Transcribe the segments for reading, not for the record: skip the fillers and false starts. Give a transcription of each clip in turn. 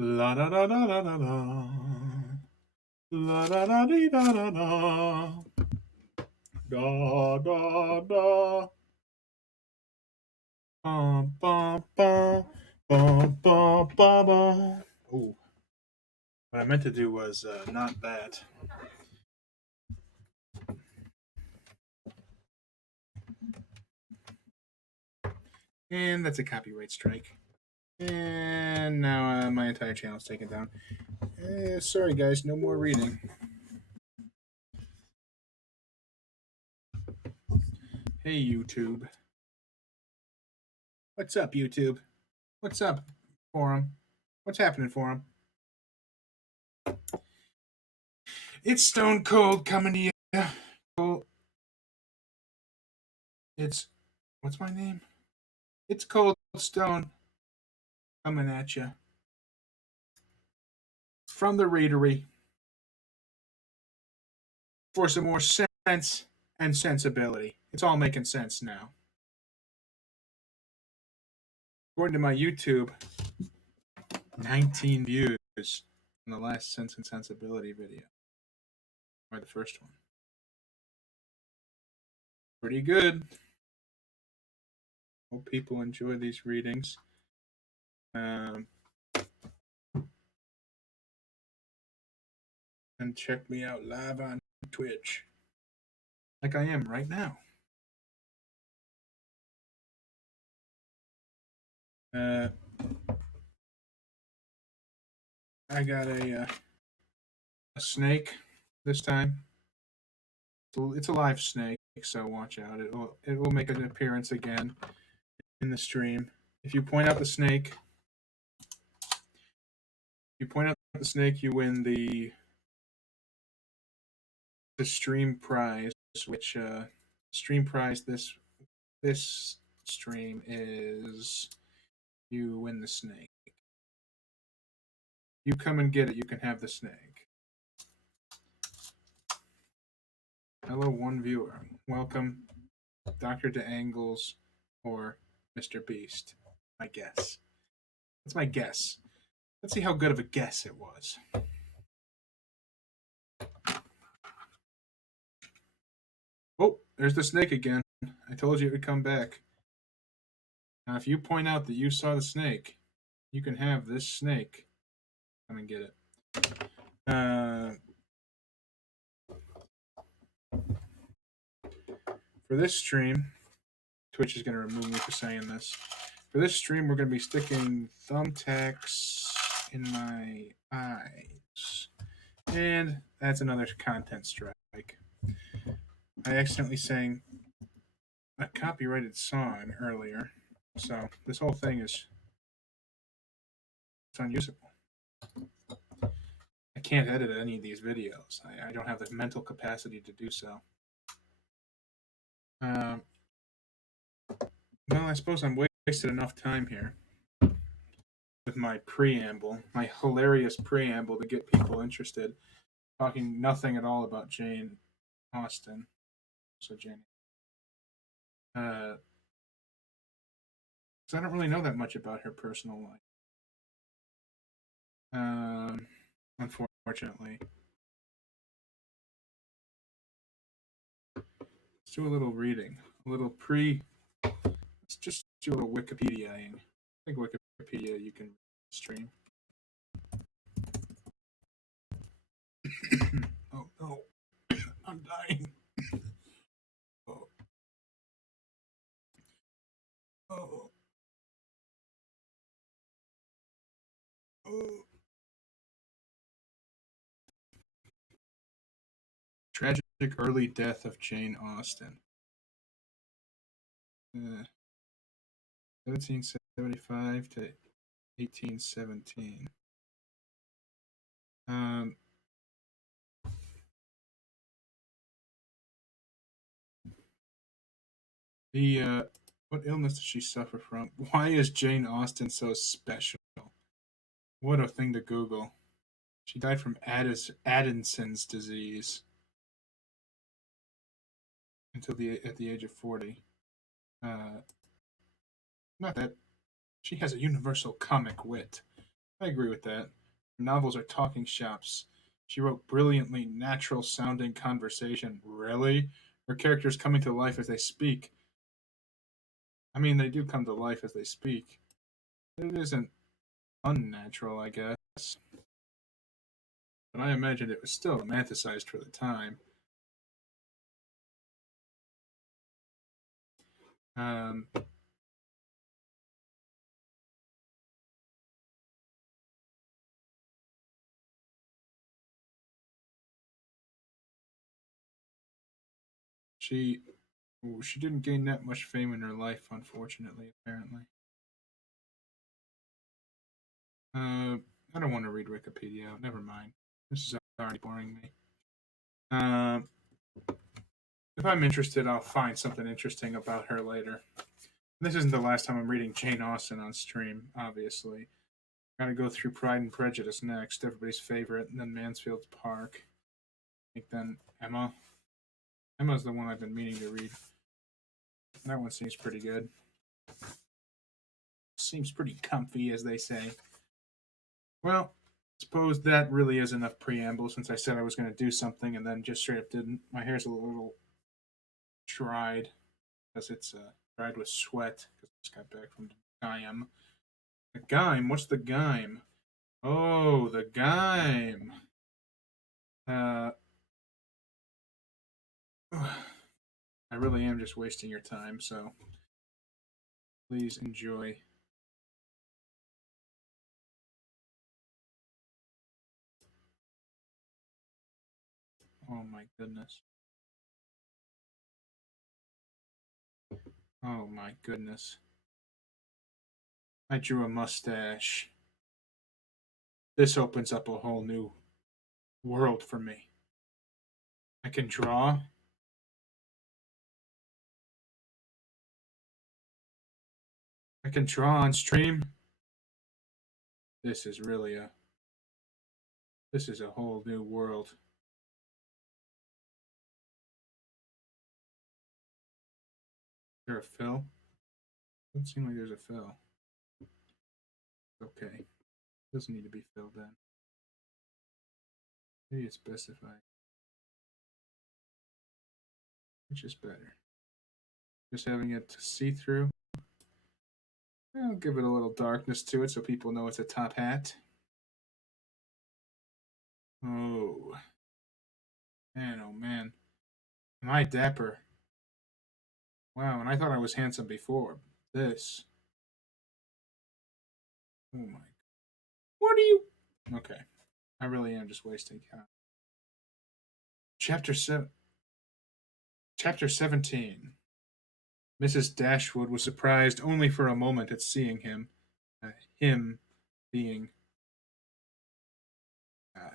La da da da da da da. La da da dee da da da. Da da da. Bum bum bum bum bum bum bum. Ooh, what I meant to do was not that. And that's a copyright strike. And now my entire channel is taken down. Sorry, guys, no more reading. Hey, YouTube. What's up, YouTube? What's up, Forum? What's happening, Forum? It's Stone Cold coming to you. It's, what's my name? It's Cold Stone coming at you. From the Readery for some more sense and sensibility. It's all making sense now. According to my YouTube, 19 views in the last Sense and Sensibility video. Or the first one. Pretty good. Hope people enjoy these readings. And check me out live on Twitch. Like I am right now. I got a snake this time. It's a live snake, so watch out. It will make an appearance again in the stream. If you point out the snake, you win the stream prize, which stream prize this stream is you win the snake. You come and get it, you can have the snake. Hello, one viewer. Welcome, Dr. DeAngles or Mr. Beast, I guess. That's my guess. Let's see how good of a guess it was. Oh, there's the snake again. I told you it would come back. Now, if you point out that you saw the snake, you can have this snake. Come and get it. For this stream, Twitch is going to remove me for saying this. For this stream, we're going to be sticking thumbtacks in my eyes. And that's another content strike. I accidentally sang a copyrighted song earlier, so this whole thing is it's unusable. I can't edit any of these videos. I don't have the mental capacity to do so. Well, I suppose I'm wasted enough time here with my preamble, my hilarious preamble to get people interested, talking nothing at all about Jane Austen. So Jane. Because I don't really know that much about her personal life. Unfortunately. Let's do a little reading. Let's just do a little Wikipediaing. I think Wikipedia you can stream. Oh no, I'm dying. Oh. Oh. Oh. Tragic early death of Jane Austen. 1775 to 1817. What illness does she suffer from? Why is Jane Austen so special? What a thing to Google. She died from Addison's disease at the age of 40. Not that she has a universal comic wit. I agree with that. Her novels are talking shops. She wrote brilliantly natural sounding conversation. Really? Her characters coming to life as they speak. I mean, they do come to life as they speak. It isn't unnatural, I guess. But I imagine it was still romanticized for the time. Um, she she didn't gain that much fame in her life, unfortunately. Apparently, I don't want to read Wikipedia. Never mind. This is already boring me. Um, if I'm interested, I'll find something interesting about her later. This isn't the last time I'm reading Jane Austen on stream, obviously. Gotta go through Pride and Prejudice next, everybody's favorite, and then Mansfield Park. I think then Emma. Emma's the one I've been meaning to read. That one seems pretty good. Seems pretty comfy, as they say. Well, I suppose that really is enough preamble since I said I was going to do something and then just straight up didn't. My hair's a little dried because it's dried with sweat because I just got back from the Gaim. The Gaim? What's the Gaim? Oh, the Gaim. Uh, I really am just wasting your time, so please enjoy. Oh my goodness. Oh my goodness. I drew a mustache. This opens up a whole new world for me. I can draw. I can draw on stream. This is really a this is a whole new world. Is there a fill? Doesn't seem like there's a fill. Okay. Doesn't need to be filled then. Maybe it's best if I which is better. Just having it see through. I'll give it a little darkness to it so people know it's a top hat. Oh man, oh man. Am I dapper? Wow, and I thought I was handsome before. This. Oh my. What are you? Okay. I really am just wasting time. Chapter 7. Chapter 17. Mrs. Dashwood was surprised only for a moment at seeing him. Him being uh,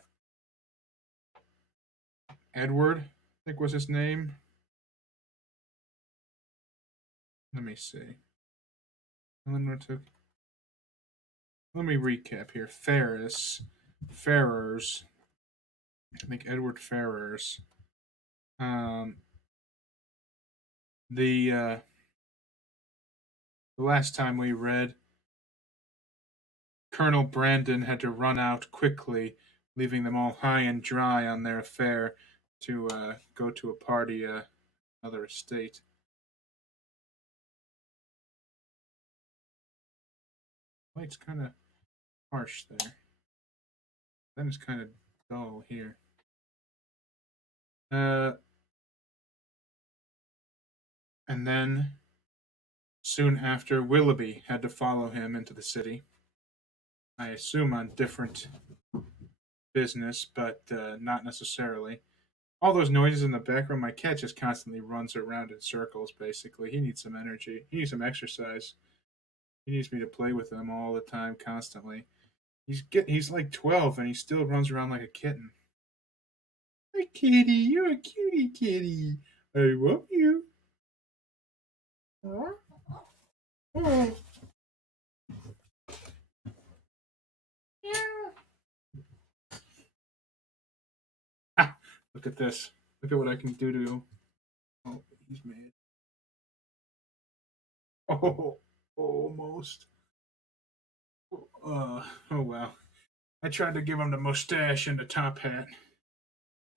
Edward, I think was his name. Let me see. Eleanor took. Let me recap here. Ferrers. I think Edward Ferrers. Um, the last time we read, Colonel Brandon had to run out quickly, leaving them all high and dry on their affair to go to a party, another estate. Light's kind of harsh there. Then it's kind of dull here. Uh, and then soon after, Willoughby had to follow him into the city. I assume on different business, but not necessarily. All those noises in the background, my cat just constantly runs around in circles, basically. He needs some energy. He needs some exercise. He needs me to play with him all the time, constantly. He's like 12 and he still runs around like a kitten. Hi, kitty. You're a cutie kitty. I love you. Oh. Ah, look at this. Look at what I can do to him. Oh, he's mad. Oh, almost. Oh well. I tried to give him the mustache and the top hat.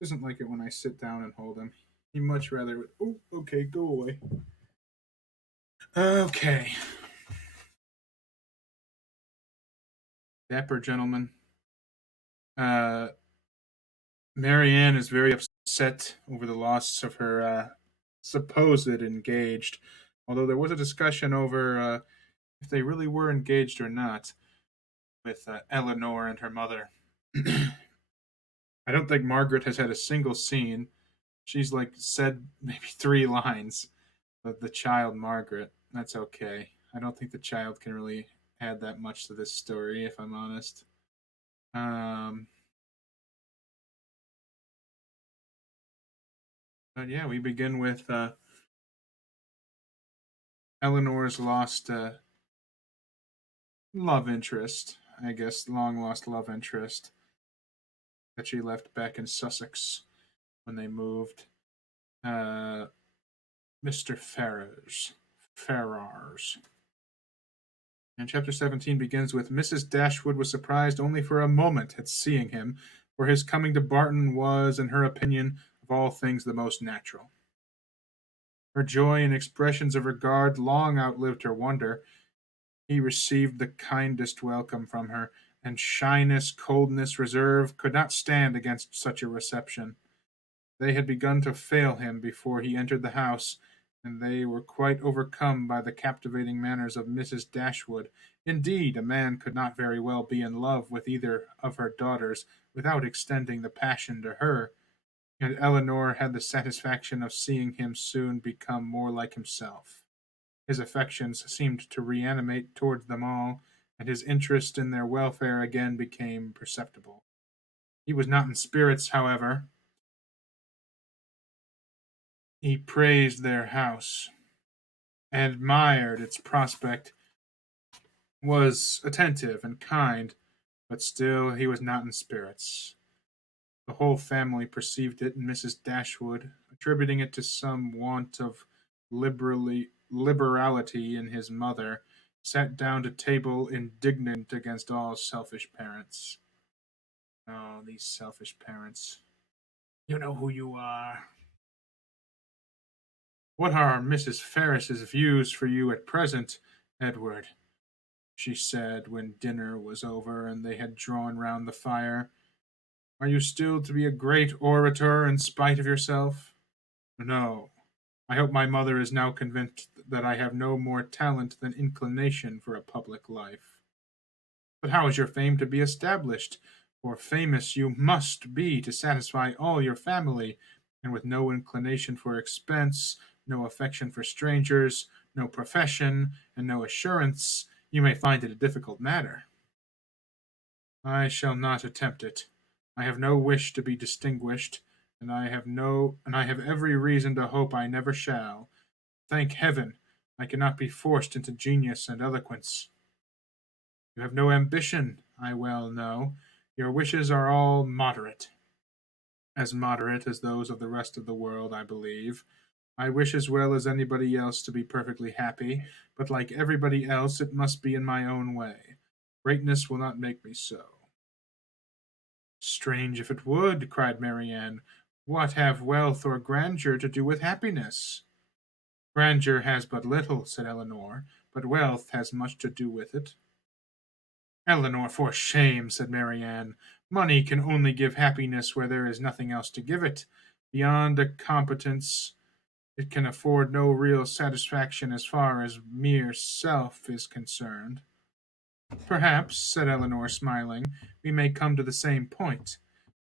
Doesn't like it when I sit down and hold him. He much rather. Oh, okay, go away. Okay, dapper gentleman. Uh, Marianne is very upset over the loss of her supposed engaged, although there was a discussion over if they really were engaged or not with Eleanor and her mother. I don't think Margaret has had a single scene. She's like said maybe three lines. But the child Margaret, that's okay. I don't think the child can really add that much to this story, if I'm honest. Um, but yeah, we begin with Eleanor's lost love interest, I guess, long lost love interest that she left back in Sussex when they moved. Uh, Mr. Ferrars. And chapter 17 begins with Mrs. Dashwood was surprised only for a moment at seeing him, for his coming to Barton was, in her opinion, of all things the most natural. Her joy and expressions of regard long outlived her wonder. He received the kindest welcome from her, and shyness, coldness, reserve could not stand against such a reception. They had begun to fail him before he entered the house, and they were quite overcome by the captivating manners of Mrs. Dashwood. Indeed, a man could not very well be in love with either of her daughters without extending the passion to her, and Eleanor had the satisfaction of seeing him soon become more like himself. His affections seemed to reanimate towards them all, and his interest in their welfare again became perceptible. He was not in spirits, however. He praised their house, admired its prospect, was attentive and kind, but still he was not in spirits. The whole family perceived it, and Mrs. Dashwood, attributing it to some want of liberality in his mother, sat down to table indignant against all selfish parents. Oh, these selfish parents. You know who you are. What are Mrs. Ferris's views for you at present, Edward? She said when dinner was over and they had drawn round the fire. Are you still to be a great orator in spite of yourself? No. I hope my mother is now convinced that I have no more talent than inclination for a public life. But how is your fame to be established? For famous you must be to satisfy all your family, and with no inclination for expense, no affection for strangers, no profession, and no assurance, you may find it a difficult matter. I shall not attempt it. I have no wish to be distinguished, and I have every reason to hope I never shall. Thank heaven, I cannot be forced into genius and eloquence. You have no ambition, I well know. Your wishes are all moderate, as moderate as those of the rest of the world, I believe. I wish as well as anybody else to be perfectly happy, but like everybody else, it must be in my own way. Greatness will not make me so. Strange if it would, cried Marianne. What have wealth or grandeur to do with happiness? Grandeur has but little, said Eleanor, but wealth has much to do with it. Eleanor, for shame, said Marianne. Money can only give happiness where there is nothing else to give it. Beyond a competence, it can afford no real satisfaction as far as mere self is concerned. Perhaps, said Eleanor, smiling, we may come to the same point.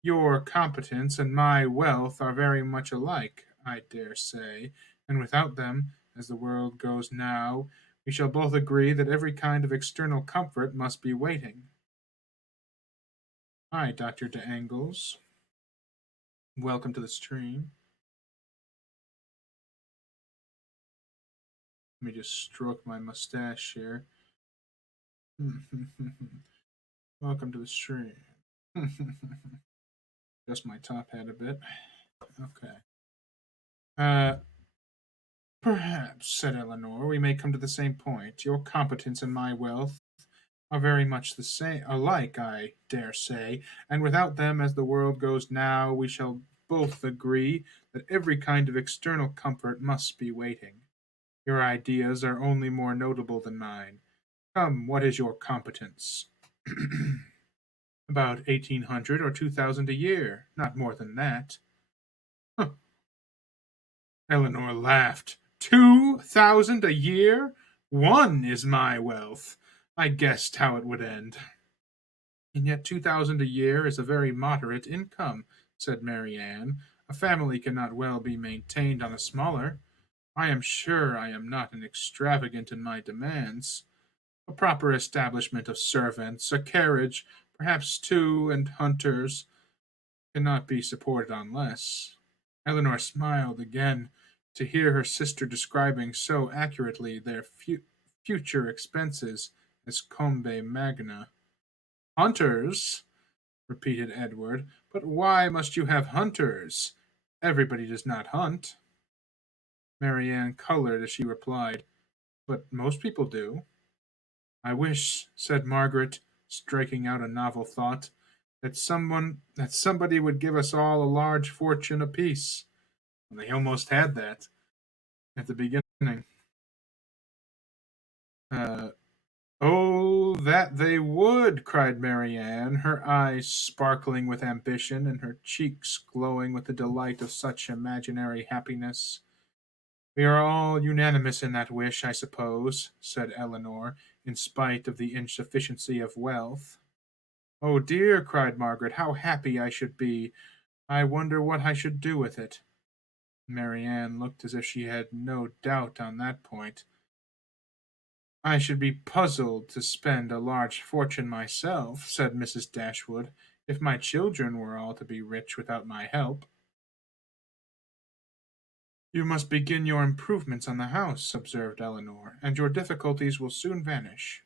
Your competence and my wealth are very much alike, I dare say, and without them, as the world goes now, we shall both agree that every kind of external comfort must be waiting. Hi, Dr. De Angles. Welcome to the stream. Let me just stroke my mustache here. Welcome to the stream. Just my top hat a bit. Okay. Uh, Perhaps, said Eleanor, we may come to the same point. Your competence and my wealth are very much the same alike, I dare say, and without them, as the world goes now, we shall both agree that every kind of external comfort must be waiting. Your ideas are only more notable than mine. Come, what is your competence? About 1800 or 2000 a year, not more than that. Huh. Eleanor laughed. 2000 a year? One is my wealth. I guessed how it would end. And yet 2000 a year is a very moderate income, said Mary Ann. A family cannot well be maintained on a smaller. I am sure I am not an extravagant in my demands. A proper establishment of servants, a carriage, perhaps two, and hunters cannot be supported on less. Eleanor smiled again to hear her sister describing so accurately their future expenses as combe magna. Hunters, repeated Edward, but why must you have hunters? Everybody does not hunt. Marianne colored as she replied, but most people do. I wish, said Margaret, striking out a novel thought, that somebody would give us all a large fortune apiece. And they almost had that at the beginning. Uh, oh, that they would, cried Marianne, her eyes sparkling with ambition and her cheeks glowing with the delight of such imaginary happiness. We are all unanimous in that wish, I suppose, said Eleanor, in spite of the insufficiency of wealth. Oh dear, cried Margaret, how happy I should be. I wonder what I should do with it. Marianne looked as if she had no doubt on that point. I should be puzzled to spend a large fortune myself, said Mrs. Dashwood, if my children were all to be rich without my help. You must begin your improvements on the house, observed Eleanor, and your difficulties will soon vanish.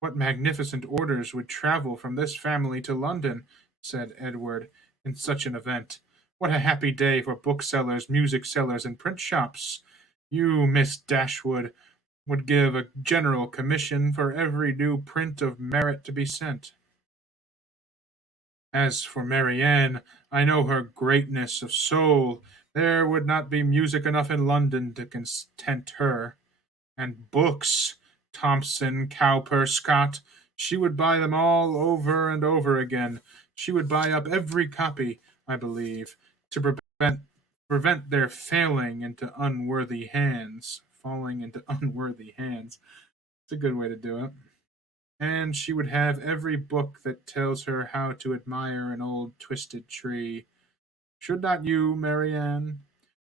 What magnificent orders would travel from this family to London, said Edward, in such an event. What a happy day for booksellers, music sellers, and print shops. You, Miss Dashwood, would give a general commission for every new print of merit to be sent. As for Marianne, I know her greatness of soul. There would not be music enough in London to content her. And books, Thomson, Cowper, Scott, she would buy them all over and over again. She would buy up every copy, I believe, to prevent their failing into unworthy hands. Falling into unworthy hands. It's a good way to do it. And she would have every book that tells her how to admire an old twisted tree. Should not you, Marianne?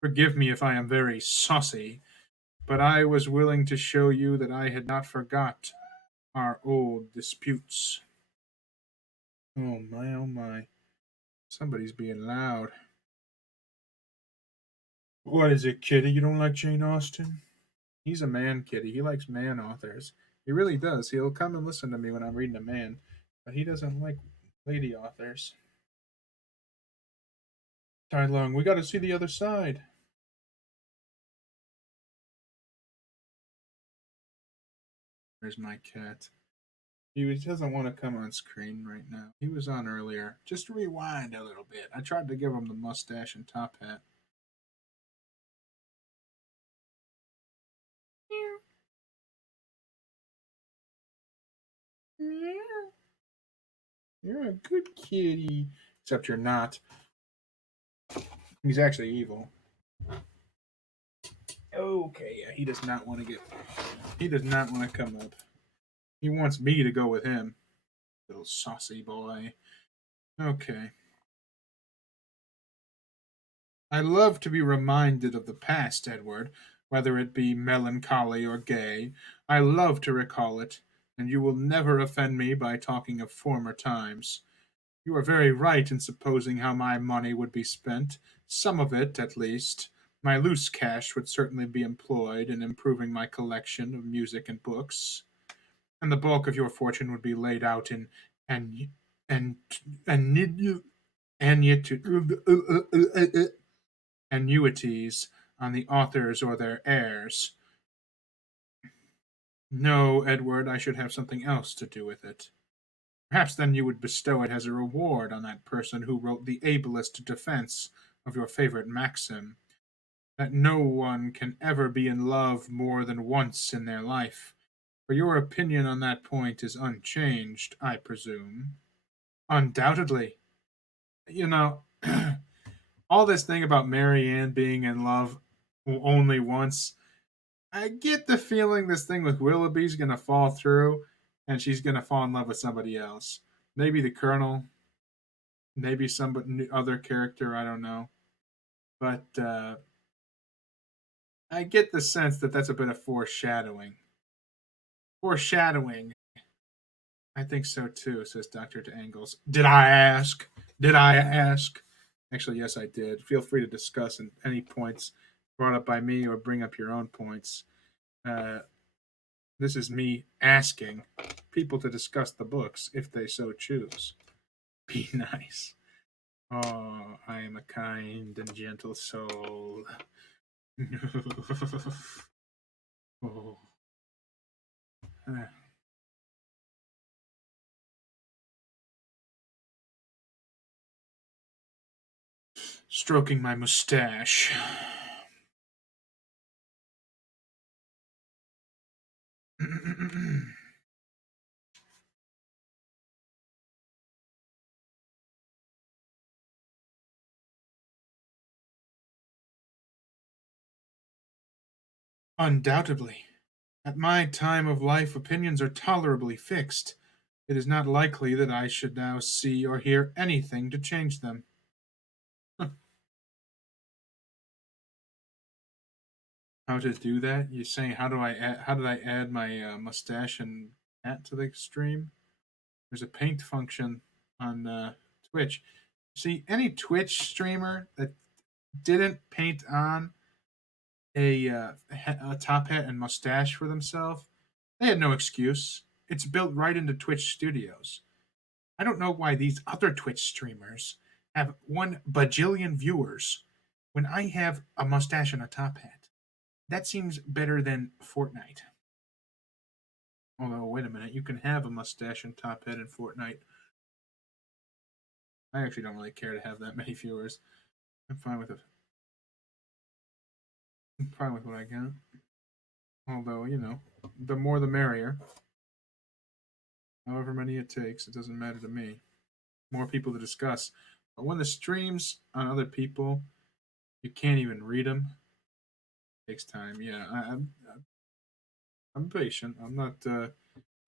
Forgive me if I am very saucy, but I was willing to show you that I had not forgot our old disputes. Oh my, oh my. Somebody's being loud. What is it, Kitty? You don't like Jane Austen? He's a man, Kitty. He likes man authors. He really does. He'll come and listen to me when I'm reading a man, but he doesn't like lady authors. Tai Lung, we got to see the other side. There's my cat. He doesn't want to come on screen right now. He was on earlier. Just rewind a little bit. I tried to give him the mustache and top hat. You're a good kitty. Except you're not. He's actually evil. Okay, yeah, he does not want to get. He does not want to come up. He wants me to go with him. Little saucy boy. Okay. I love to be reminded of the past, Edward, whether it be melancholy or gay. I love to recall it, and you will never offend me by talking of former times. You are very right in supposing how my money would be spent. Some of it, at least. My loose cash would certainly be employed in improving my collection of music and books, and the bulk of your fortune would be laid out in and and and annuities on the authors or their heirs. No, Edward, I should have something else to do with it. Perhaps then you would bestow it as a reward on that person who wrote the ablest defense of your favorite maxim, that no one can ever be in love more than once in their life. For your opinion on that point is unchanged, I presume. Undoubtedly. You know, all this thing about Marianne being in love only once, I get the feeling this thing with Willoughby's gonna fall through, and she's gonna fall in love with somebody else. Maybe the Colonel, maybe some other character. I don't know, but I get the sense that that's a bit of foreshadowing. Foreshadowing. I think so too, says Doctor to Angles. Did I ask? Did I ask? Actually, yes, I did. Feel free to discuss any points brought up by me or bring up your own points. Uh, this is me asking people to discuss the books if they so choose. Be nice. Oh, I am a kind and gentle soul. Oh. Stroking my mustache. Undoubtedly. At my time of life, opinions are tolerably fixed. It is not likely that I should now see or hear anything to change them. How to do that? You're saying how did I add my mustache and hat to the stream? There's a paint function on Twitch. See, any Twitch streamer that didn't paint on a top hat and mustache for themselves, they had no excuse. It's built right into Twitch Studios. I don't know why these other Twitch streamers have 1 bajillion viewers when I have a mustache and a top hat. That seems better than Fortnite. Although, wait a minute, you can have a mustache and top hat in Fortnite. I actually don't really care to have that many viewers. I'm fine with it. I'm fine with what I got. Although, the more the merrier. However many it takes, it doesn't matter to me. More people to discuss. But when the streams on other people, you can't even read them. It takes time. Yeah, I'm patient. I'm not in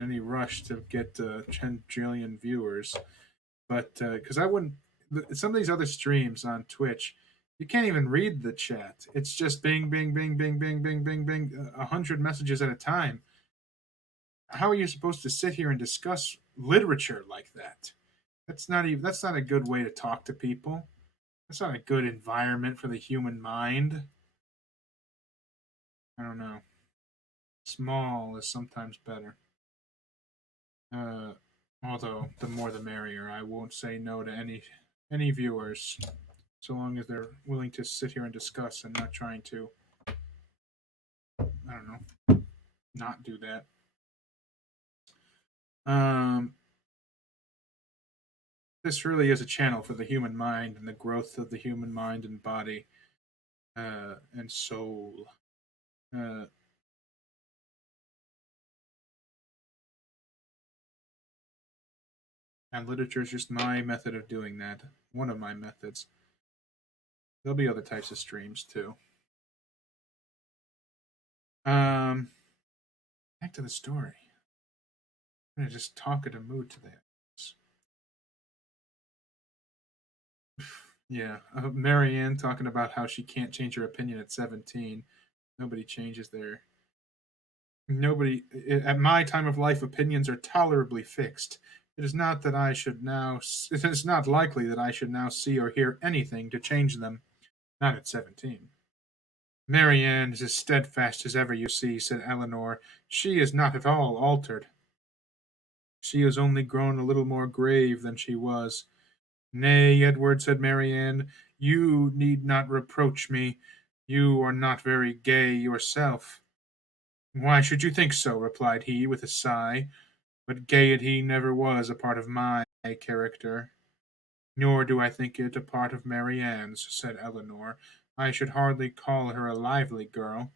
any rush to get 10 trillion viewers, but because I wouldn't. Some of these other streams on Twitch, you can't even read the chat. It's just bing, bing, bing, bing, bing, bing, bing, bing, 100 messages at a time. How are you supposed to sit here and discuss literature like that? That's not even. That's not a good way to talk to people. That's not a good environment for the human mind. I don't know. Small is sometimes better. Uh, Although the more the merrier. I won't say no to any viewers, so long as they're willing to sit here and discuss and not trying to, I don't know, not do that. Um, this really is a channel for the human mind and the growth of the human mind and body and soul. Uh, and literature is just my method of doing that. One of my methods. There'll be other types of streams too. Um, Back to the story. I'm gonna just talk in a mood today. Yeah, Marianne talking about how she can't change her opinion at 17. Nobody changes their. Nobody. At my time of life, opinions are tolerably fixed. It is not that I should now. It is not likely that I should now see or hear anything to change them. Not at 17. Marianne is as steadfast as ever, you see, said Eleanor. She is not at all altered. She has only grown a little more grave than she was. Nay, Edward, said Marianne, you need not reproach me. You are not very gay yourself. Why should you think so? Replied he with a sigh. But gaiety never was a part of my character. Nor do I think it a part of Marianne's, said Eleanor. I should hardly call her a lively girl.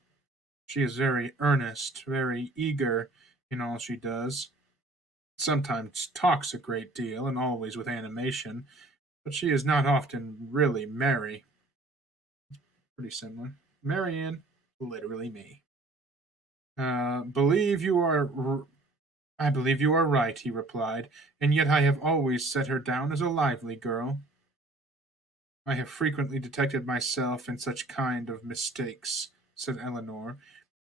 She is very earnest, very eager in all she does. Sometimes talks a great deal, and always with animation, but she is not often really merry. Pretty similar. Marianne, literally me. Believe you are. I believe you are right, he replied, and yet I have always set her down as a lively girl. I have frequently detected myself in such kind of mistakes, said Eleanor,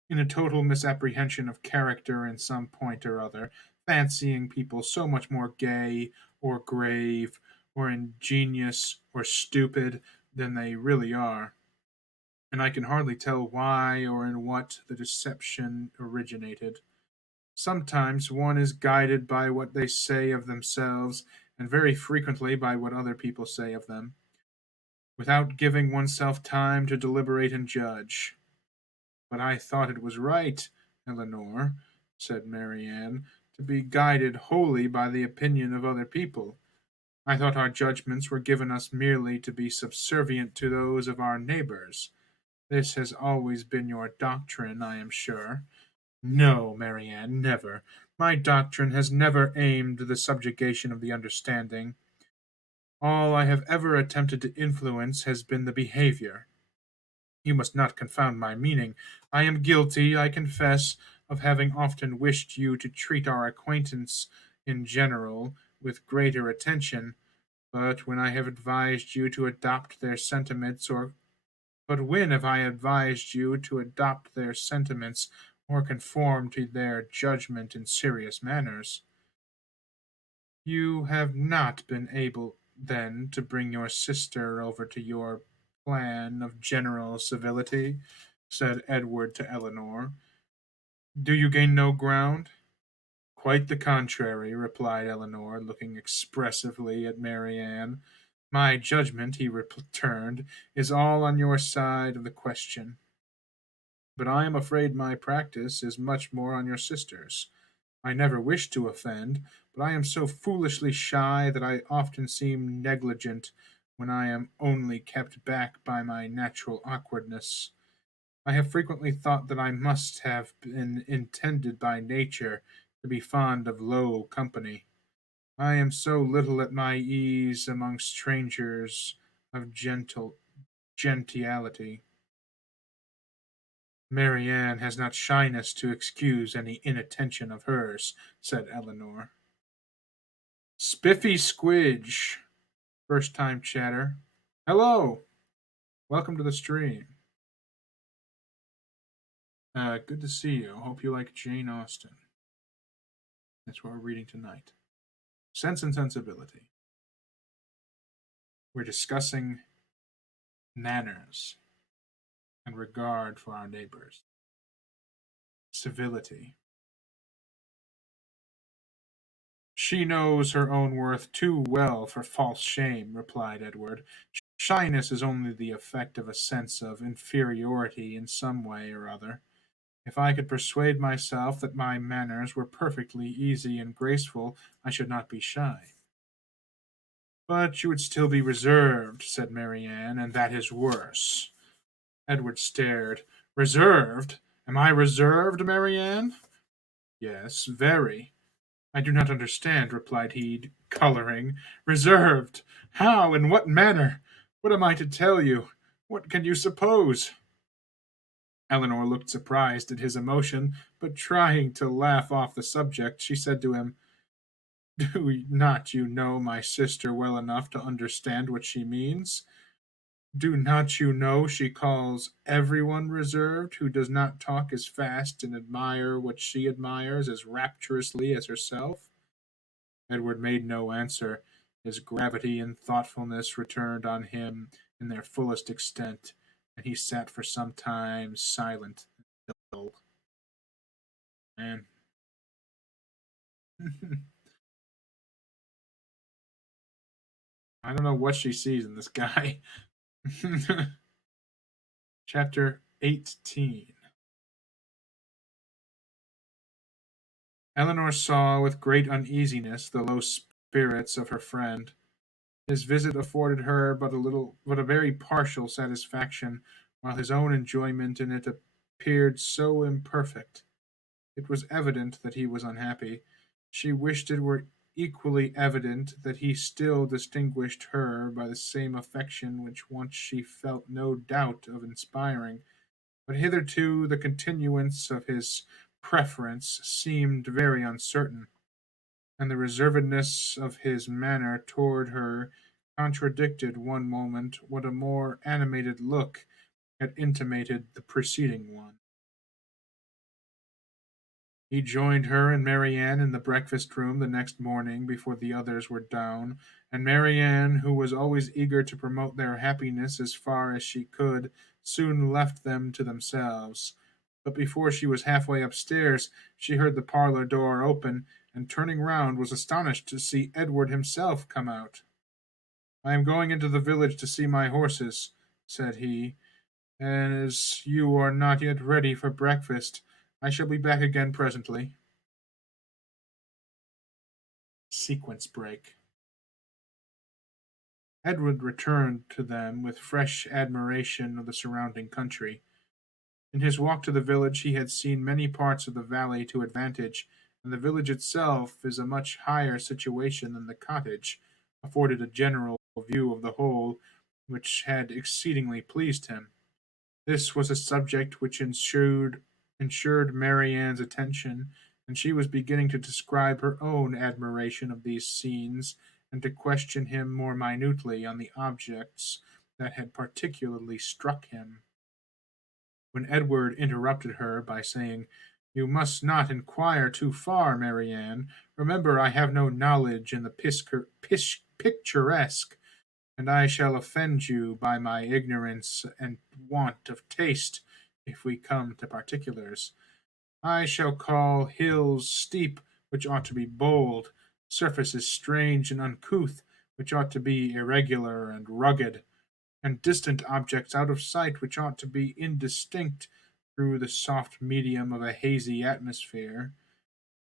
in a total misapprehension of character in some point or other, fancying people so much more gay, or grave, or ingenious, or stupid than they really are. And I can hardly tell why or in what the deception originated. Sometimes one is guided by what they say of themselves, and very frequently by what other people say of them, without giving oneself time to deliberate and judge. But I thought it was right, Eleanor, said Marianne, to be guided wholly by the opinion of other people. I thought our judgments were given us merely to be subservient to those of our neighbors. This has always been your doctrine, I am sure. No, Marianne, never. My doctrine has never aimed the subjugation of the understanding. All I have ever attempted to influence has been the behavior. You must not confound my meaning. I am guilty, I confess, of having often wished you to treat our acquaintance in general with greater attention, but when I have advised you to adopt their sentiments or but when have I advised you to adopt their sentiments or conform to their judgment in serious matters? You have not been able, then, to bring your sister over to your plan of general civility, said Edward to Eleanor. Do you gain no ground? Quite the contrary, replied Eleanor, looking expressively at Marianne. My judgment, he returned, is all on your side of the question. But I am afraid my practice is much more on your sister's. I never wish to offend, but I am so foolishly shy that I often seem negligent when I am only kept back by my natural awkwardness. I have frequently thought that I must have been intended by nature to be fond of low company. I am so little at my ease among strangers of gentiality. Marianne has not shyness to excuse any inattention of hers, said Eleanor. Spiffy Squidge, first time chatter. Hello, welcome to the stream. Good to see you. Hope you like Jane Austen. That's what we're reading tonight. Sense and Sensibility. We're discussing manners and regard for our neighbors. Civility. She knows her own worth too well for false shame, replied Edward. Shyness is only the effect of a sense of inferiority in some way or other. If I could persuade myself that my manners were perfectly easy and graceful, I should not be shy. But you would still be reserved, said Marianne, and that is worse. Edward stared. Reserved? Am I reserved, Marianne? Yes, very. I do not understand, replied he, coloring. Reserved? How? In what manner? What am I to tell you? What can you suppose? Eleanor looked surprised at his emotion, but trying to laugh off the subject, she said to him, Do not you know my sister well enough to understand what she means? Do not you know she calls everyone reserved who does not talk as fast and admire what she admires as rapturously as herself? Edward made no answer. His gravity and thoughtfulness returned on him in their fullest extent, and he sat for some time silent and dull. Man. I don't know what she sees in this guy. Chapter 18. Eleanor saw with great uneasiness the low spirits of her friend. His visit afforded her but a very partial satisfaction, while his own enjoyment in it appeared so imperfect. It was evident that he was unhappy. She wished it were equally evident that he still distinguished her by the same affection which once she felt no doubt of inspiring, but hitherto the continuance of his preference seemed very uncertain, and the reservedness of his manner toward her contradicted one moment what a more animated look had intimated the preceding one. He joined her and Marianne in the breakfast room the next morning before the others were down, and Marianne, who was always eager to promote their happiness as far as she could, soon left them to themselves. But before she was halfway upstairs, she heard the parlor door open, and turning round was astonished to see Edward himself come out. "I am going into the village to see my horses," said he, "as you are not yet ready for breakfast. I shall be back again presently." Sequence break. Edward returned to them with fresh admiration of the surrounding country. In his walk to the village he had seen many parts of the valley to advantage, and the village itself is a much higher situation than the cottage, afforded a general view of the whole, which had exceedingly pleased him. This was a subject which ensured Marianne's attention, and she was beginning to describe her own admiration of these scenes, and to question him more minutely on the objects that had particularly struck him, when Edward interrupted her by saying, "You must not inquire too far, Marianne. Remember, I have no knowledge in the picturesque, and I shall offend you by my ignorance and want of taste if we come to particulars. I shall call hills steep, which ought to be bold, surfaces strange and uncouth, which ought to be irregular and rugged, and distant objects out of sight, which ought to be indistinct through the soft medium of a hazy atmosphere.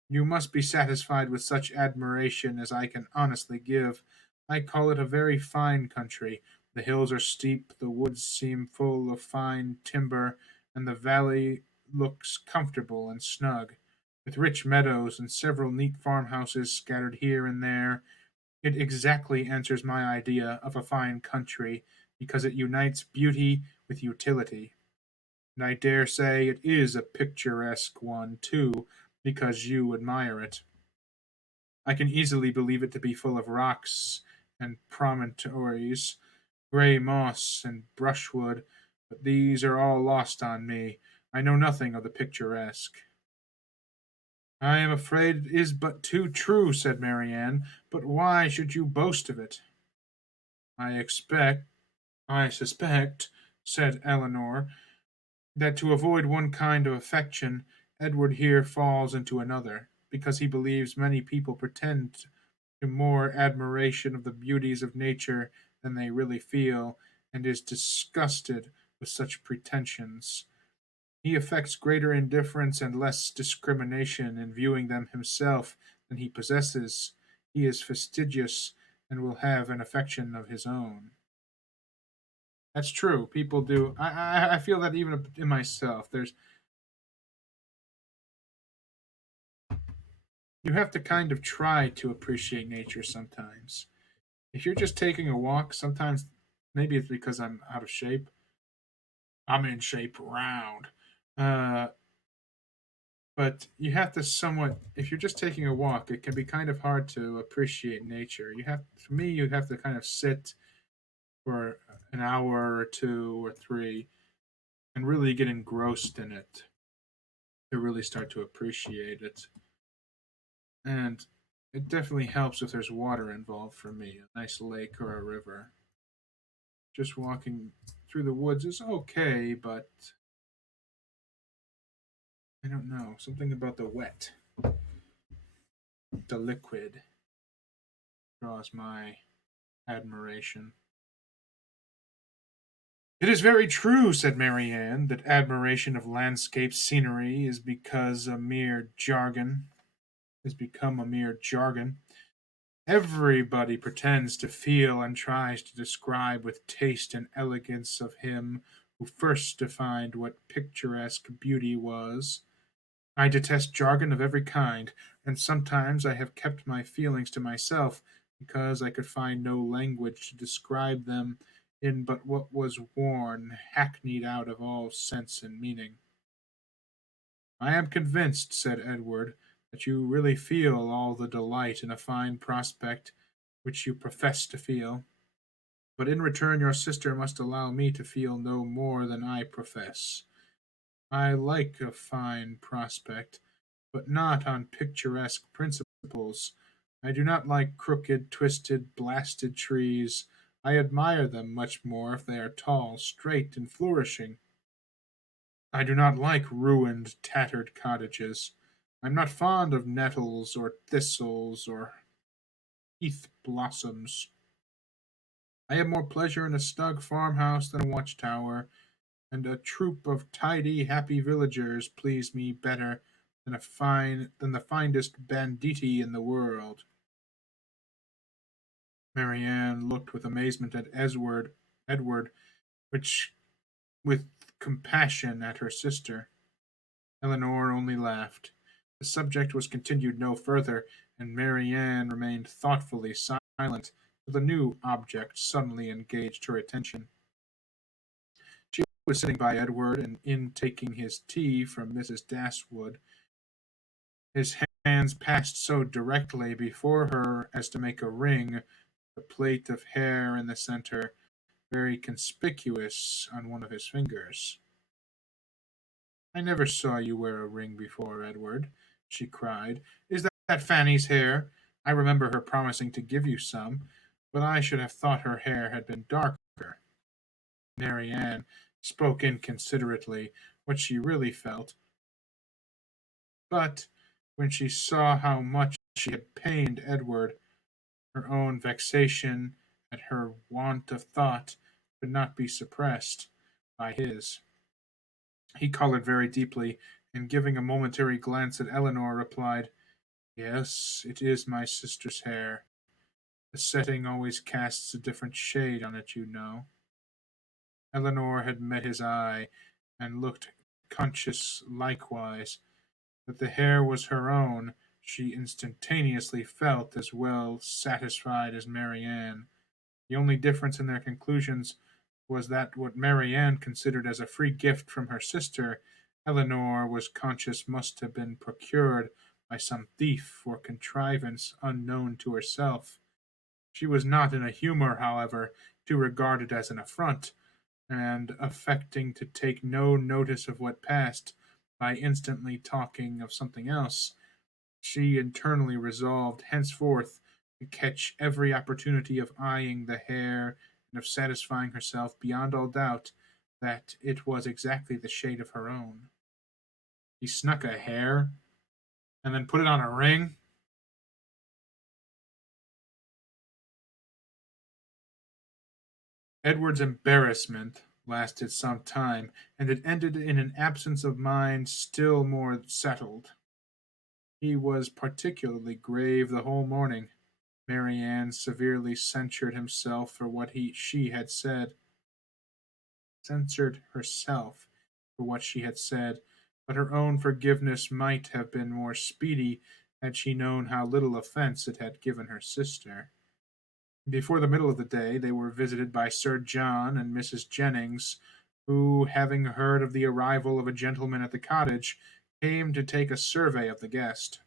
You must be satisfied with such admiration as I can honestly give. I call it a very fine country. The hills are steep, the woods seem full of fine timber, and the valley looks comfortable and snug, with rich meadows and several neat farmhouses scattered here and there. It exactly answers my idea of a fine country, because it unites beauty with utility. And I dare say it is a picturesque one, too, because you admire it. I can easily believe it to be full of rocks and promontories, grey moss and brushwood, but these are all lost on me. I know nothing of the picturesque." "I am afraid it is but too true," said Marianne. "But why should you boast of it?" I suspect," said Eleanor, "that to avoid one kind of affection, Edward here falls into another, because he believes many people pretend to more admiration of the beauties of nature than they really feel, and is disgusted with such pretensions. He affects greater indifference and less discrimination in viewing them himself than he possesses. He is fastidious, and will have an affection of his own." That's true. People do. I feel that even in myself. You have to kind of try to appreciate nature sometimes. If you're just taking a walk, sometimes maybe it's because I'm out of shape. I'm in shape round. Uh, but you have to somewhat, if you're just taking a walk, it can be kind of hard to appreciate nature. For me, you have to kind of sit for an hour or two or three and really get engrossed in it to really start to appreciate it. And it definitely helps if there's water involved for me, a nice lake or a river. Just walking through the woods is okay, but I don't know. Something about the wet, the liquid, draws my admiration. "It is very true," said Marianne, "that admiration of landscape scenery is because a mere jargon. has become a mere jargon. Everybody pretends to feel and tries to describe with taste and elegance of him who first defined what picturesque beauty was. I detest jargon of every kind, and sometimes I have kept my feelings to myself because I could find no language to describe them in but what was worn, hackneyed out of all sense and meaning. I am convinced, said Edward, that you really feel all the delight in a fine prospect which you profess to feel. But in return, your sister must allow me to feel no more than I profess. I like a fine prospect, but not on picturesque principles. I do not like crooked, twisted, blasted trees. I admire them much more if they are tall, straight, and flourishing. I do not like ruined, tattered cottages. I'm not fond of nettles or thistles or heath blossoms. I have more pleasure in a snug farmhouse than a watchtower, and a troop of tidy, happy villagers please me better than the finest banditti in the world. Marianne looked with amazement at Edward, which with compassion at her sister. Eleanor only laughed. The subject was continued no further, and Marianne remained thoughtfully silent till the new object suddenly engaged her attention. She was sitting by Edward, and in taking his tea from Mrs. Dashwood, his hands passed so directly before her as to make a ring, the plait of hair in the centre, very conspicuous on one of his fingers. I never saw you wear a ring before, Edward, she cried. Is that Fanny's hair? I remember her promising to give you some, but I should have thought her hair had been darker. Marianne spoke inconsiderately what she really felt, but when she saw how much she had pained Edward, her own vexation at her want of thought could not be suppressed by his. He colored very deeply, and giving a momentary glance at Eleanor, replied, Yes, it is my sister's hair. The setting always casts a different shade on it, you know. Eleanor had met his eye, and looked conscious likewise that the hair was her own. She instantaneously felt as well satisfied as Marianne. The only difference in their conclusions was that what Marianne considered as a free gift from her sister, Eleanor was conscious must have been procured by some thief or contrivance unknown to herself. She was not in a humour, however, to regard it as an affront, and affecting to take no notice of what passed, by instantly talking of something else, she internally resolved henceforth to catch every opportunity of eyeing the hair and of satisfying herself beyond all doubt that it was exactly the shade of her own. He snuck a hair and then put it on a ring. Edward's embarrassment lasted some time, and it ended in an absence of mind still more settled. He was particularly grave the whole morning. Marianne severely censured herself for what she had said, but her own forgiveness might have been more speedy had she known how little offence it had given her sister. Before the middle of the day, they were visited by Sir John and Mrs. Jennings, who, having heard of the arrival of a gentleman at the cottage, came to take a survey of the guest.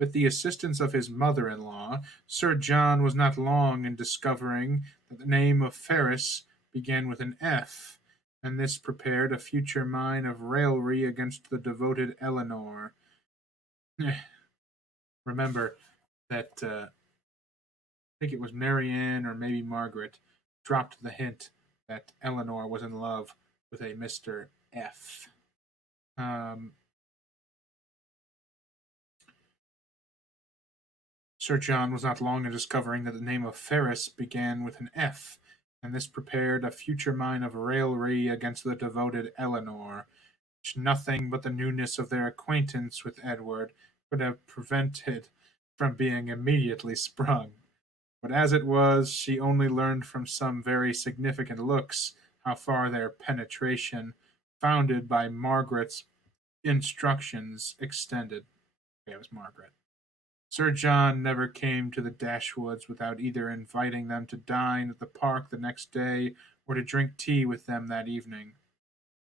With the assistance of his mother-in-law, Sir John was not long in discovering that the name of Ferris began with an F, and this prepared a future mine of raillery against the devoted Eleanor. Remember that I think it was Marianne or maybe Margaret dropped the hint that Eleanor was in love with a Mr. F. Um, Sir John was not long in discovering that the name of Ferris began with an F, and this prepared a future mine of raillery against the devoted Eleanor, which nothing but the newness of their acquaintance with Edward could have prevented from being immediately sprung. But as it was, she only learned from some very significant looks how far their penetration, founded by Margaret's instructions, extended. Okay, it was Margaret. Sir John never came to the Dashwoods without either inviting them to dine at the park the next day or to drink tea with them that evening.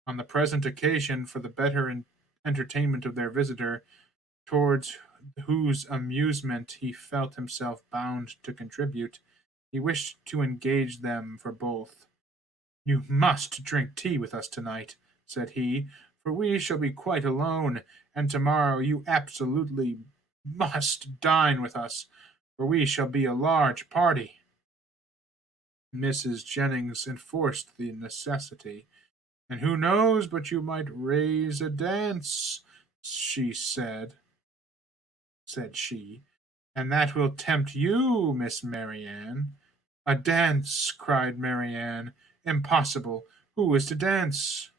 On the present occasion, for the better entertainment of their visitor, towards whose amusement he felt himself bound to contribute, he wished to engage them for both. "You must drink tea with us tonight," said he, "for we shall be quite alone, and tomorrow you absolutely must dine with us, for we shall be a large party." Mrs. Jennings enforced the necessity. "And who knows but you might raise a dance," she said she, "and that will tempt you, Miss Marianne." "A dance!" cried Marianne. "Impossible! Who is to dance?"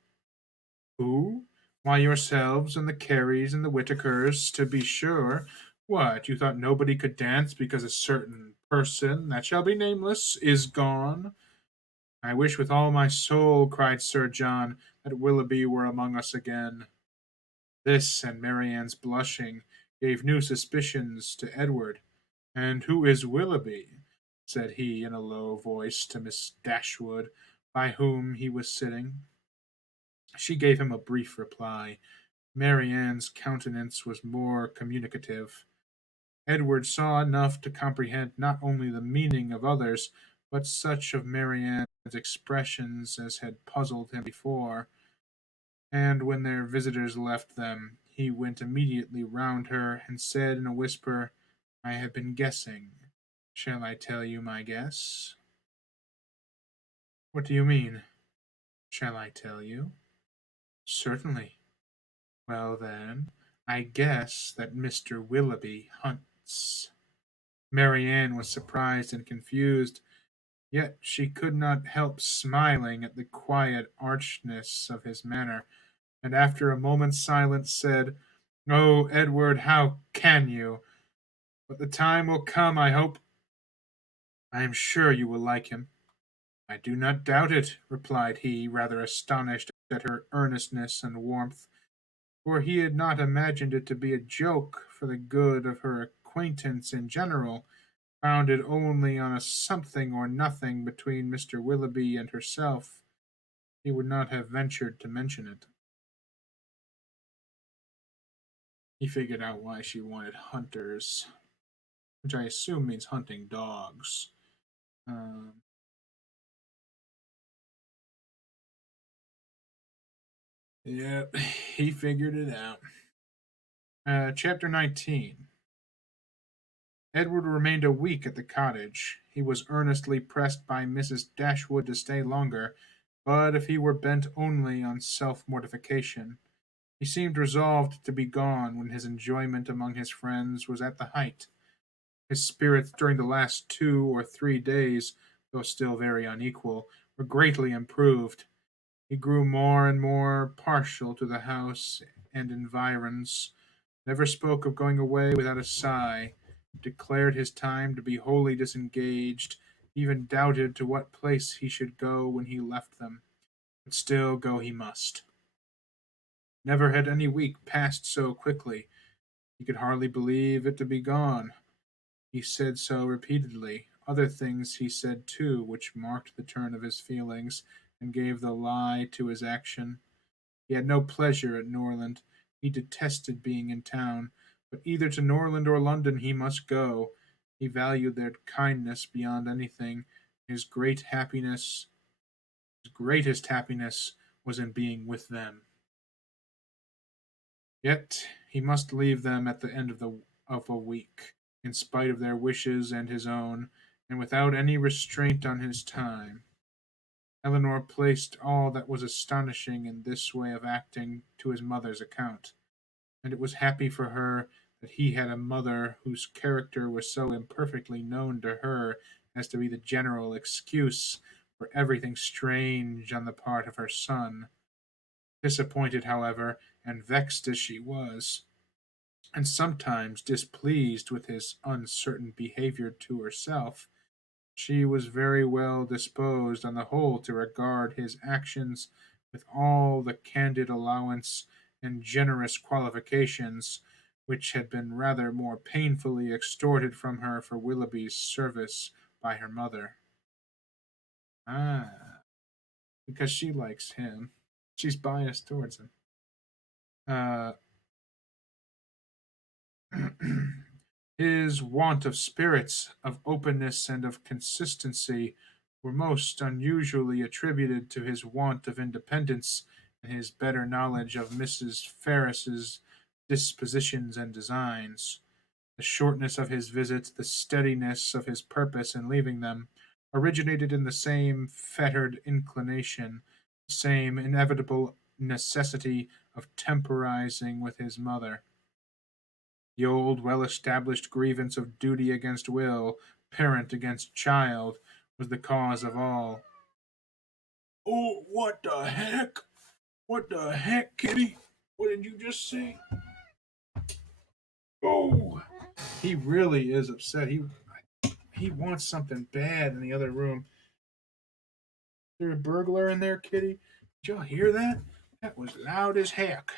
"Who? Why, yourselves and the Careys and the Whitakers, to be sure. What, you thought nobody could dance because a certain person, that shall be nameless, is gone?" "I wish with all my soul," cried Sir John, "that Willoughby were among us again." This, and Marianne's blushing, gave new suspicions to Edward. "And who is Willoughby?" said he in a low voice to Miss Dashwood, by whom he was sitting. She gave him a brief reply. Marianne's countenance was more communicative. Edward saw enough to comprehend not only the meaning of others, but such of Marianne's expressions as had puzzled him before, and when their visitors left them, he went immediately round her and said in a whisper, "I have been guessing. Shall I tell you my guess?" "What do you mean?" "Shall I tell you?" "Certainly." "Well, then, I guess that Mr. Willoughby hunts." Marianne was surprised and confused, yet she could not help smiling at the quiet archness of his manner, and after a moment's silence said, "Oh, Edward, how can you? But the time will come, I hope. I am sure you will like him." "I do not doubt it," replied he, rather astonished at her earnestness and warmth, for he had not imagined it to be a joke for the good of her acquaintance in general, founded only on a something or nothing between Mr. Willoughby and herself. He would not have ventured to mention it. He figured out why she wanted hunters, which I assume means hunting dogs. Um, yep, he figured it out. Chapter 19. Edward remained a week at the cottage. He was earnestly pressed by Mrs. Dashwood to stay longer, but if he were bent only on self mortification, he seemed resolved to be gone when his enjoyment among his friends was at the height. His spirits during the last 2 or 3 days, though still very unequal, were greatly improved. He grew more and more partial to the house and environs, never spoke of going away without a sigh, declared his time to be wholly disengaged, even doubted to what place he should go when he left them, but still go he must. Never had any week passed so quickly. He could hardly believe it to be gone. He said so repeatedly. Other things he said too, which marked the turn of his feelings, and gave the lie to his action. He had no pleasure at Norland. He detested being in town, but either to Norland or London he must go. He valued their kindness beyond anything. His great happiness, his greatest happiness, was in being with them. Yet he must leave them at the end of a week, in spite of their wishes and his own, and without any restraint on his time. Eleanor placed all that was astonishing in this way of acting to his mother's account, and it was happy for her that he had a mother whose character was so imperfectly known to her as to be the general excuse for everything strange on the part of her son. Disappointed, however, and vexed as she was, and sometimes displeased with his uncertain behavior to herself, she was very well disposed on the whole to regard his actions with all the candid allowance and generous qualifications which had been rather more painfully extorted from her for Willoughby's service by her mother. Ah, because she likes him. She's biased towards him. Uh, His want of spirits, of openness, and of consistency were most unusually attributed to his want of independence and his better knowledge of Mrs. Ferris's dispositions and designs. The shortness of his visit, the steadiness of his purpose in leaving them, originated in the same fettered inclination, the same inevitable necessity of temporizing with his mother. The old well established grievance of duty against will, parent against child, was the cause of all. Oh, what the heck? What the heck, Kitty? What did you just say? Oh, he really is upset. He wants something bad in the other room. Is there a burglar in there, Kitty? Did y'all hear that? That was loud as heck.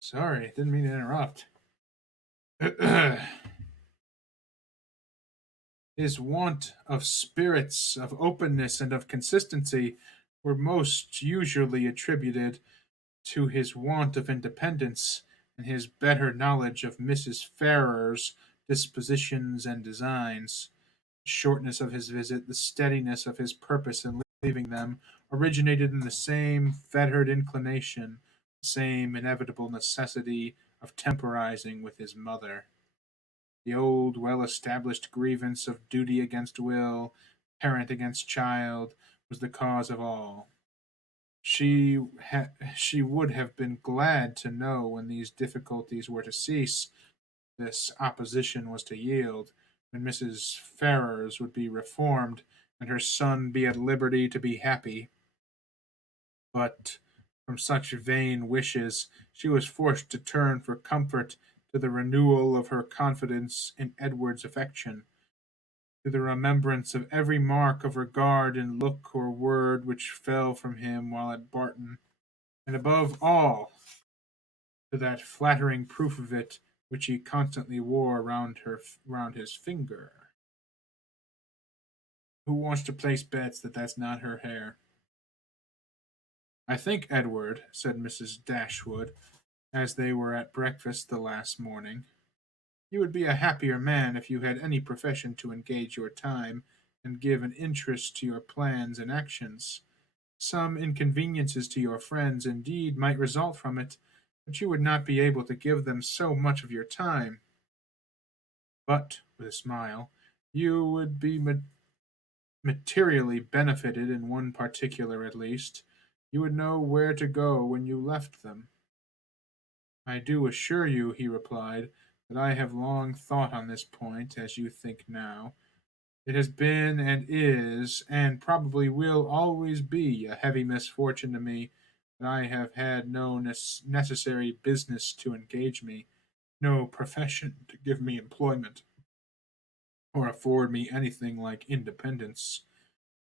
Sorry, didn't mean to interrupt. His want of spirits, of openness, and of consistency were most usually attributed to his want of independence and his better knowledge of Mrs. Ferrars' dispositions and designs. The shortness of his visit, the steadiness of his purpose in leaving them, originated in the same fettered inclination, the same inevitable necessity of temporizing with his mother. The old well established grievance of duty against will, parent against child, was the cause of all. She would have been glad to know when these difficulties were to cease, this opposition was to yield, when Mrs. Ferrars would be reformed, and her son be at liberty to be happy. But from such vain wishes she was forced to turn for comfort to the renewal of her confidence in Edward's affection, to the remembrance of every mark of regard in look or word which fell from him while at Barton, and above all, to that flattering proof of it which he constantly wore round his finger. Who wants to place bets that that's not her hair? I think, Edward, said Mrs. Dashwood, as they were at breakfast the last morning, you would be a happier man if you had any profession to engage your time and give an interest to your plans and actions. Some inconveniences to your friends, indeed, might result from it, but you would not be able to give them so much of your time. But, with a smile, you would be materially benefited in one particular at least. You would know where to go when you left them. I do assure you, he replied, that I have long thought on this point, as you think now. It has been and is, and probably will always be, a heavy misfortune to me that I have had no necessary business to engage me, no profession to give me employment, or afford me anything like independence.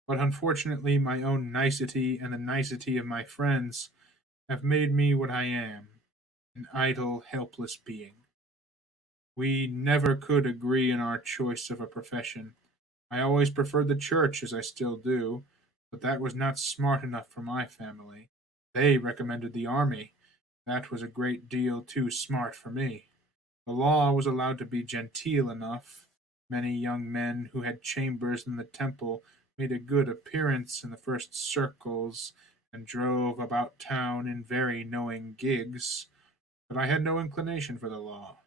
But unfortunately, my own nicety and the nicety of my friends have made me what I am, an idle, helpless being. We never could agree in our choice of a profession. I always preferred the church, as I still do, but that was not smart enough for my family. They recommended the army. That was a great deal too smart for me. The law was allowed to be genteel enough. Many young men who had chambers in the Temple made a good appearance in the first circles and drove about town in very knowing gigs, but I had no inclination for the law,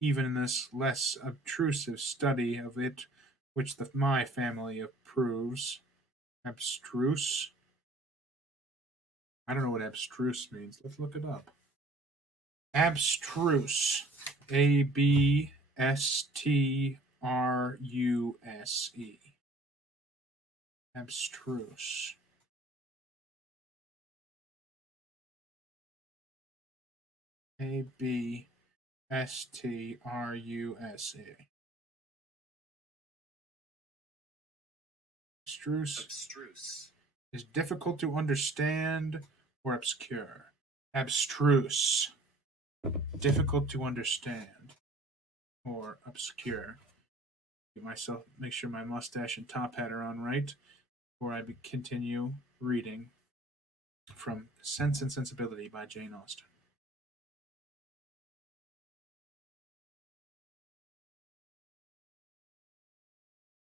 even in this less obtrusive study of it which my family approves. Abstruse? I don't know what abstruse means. Let's look it up. Abstruse. Abstruse. Abstruse. Abstruse. Abstruse is difficult to understand or obscure. Abstruse, difficult to understand or obscure. Get myself, make sure my mustache and top hat are on right before I continue reading from Sense and Sensibility by Jane Austen.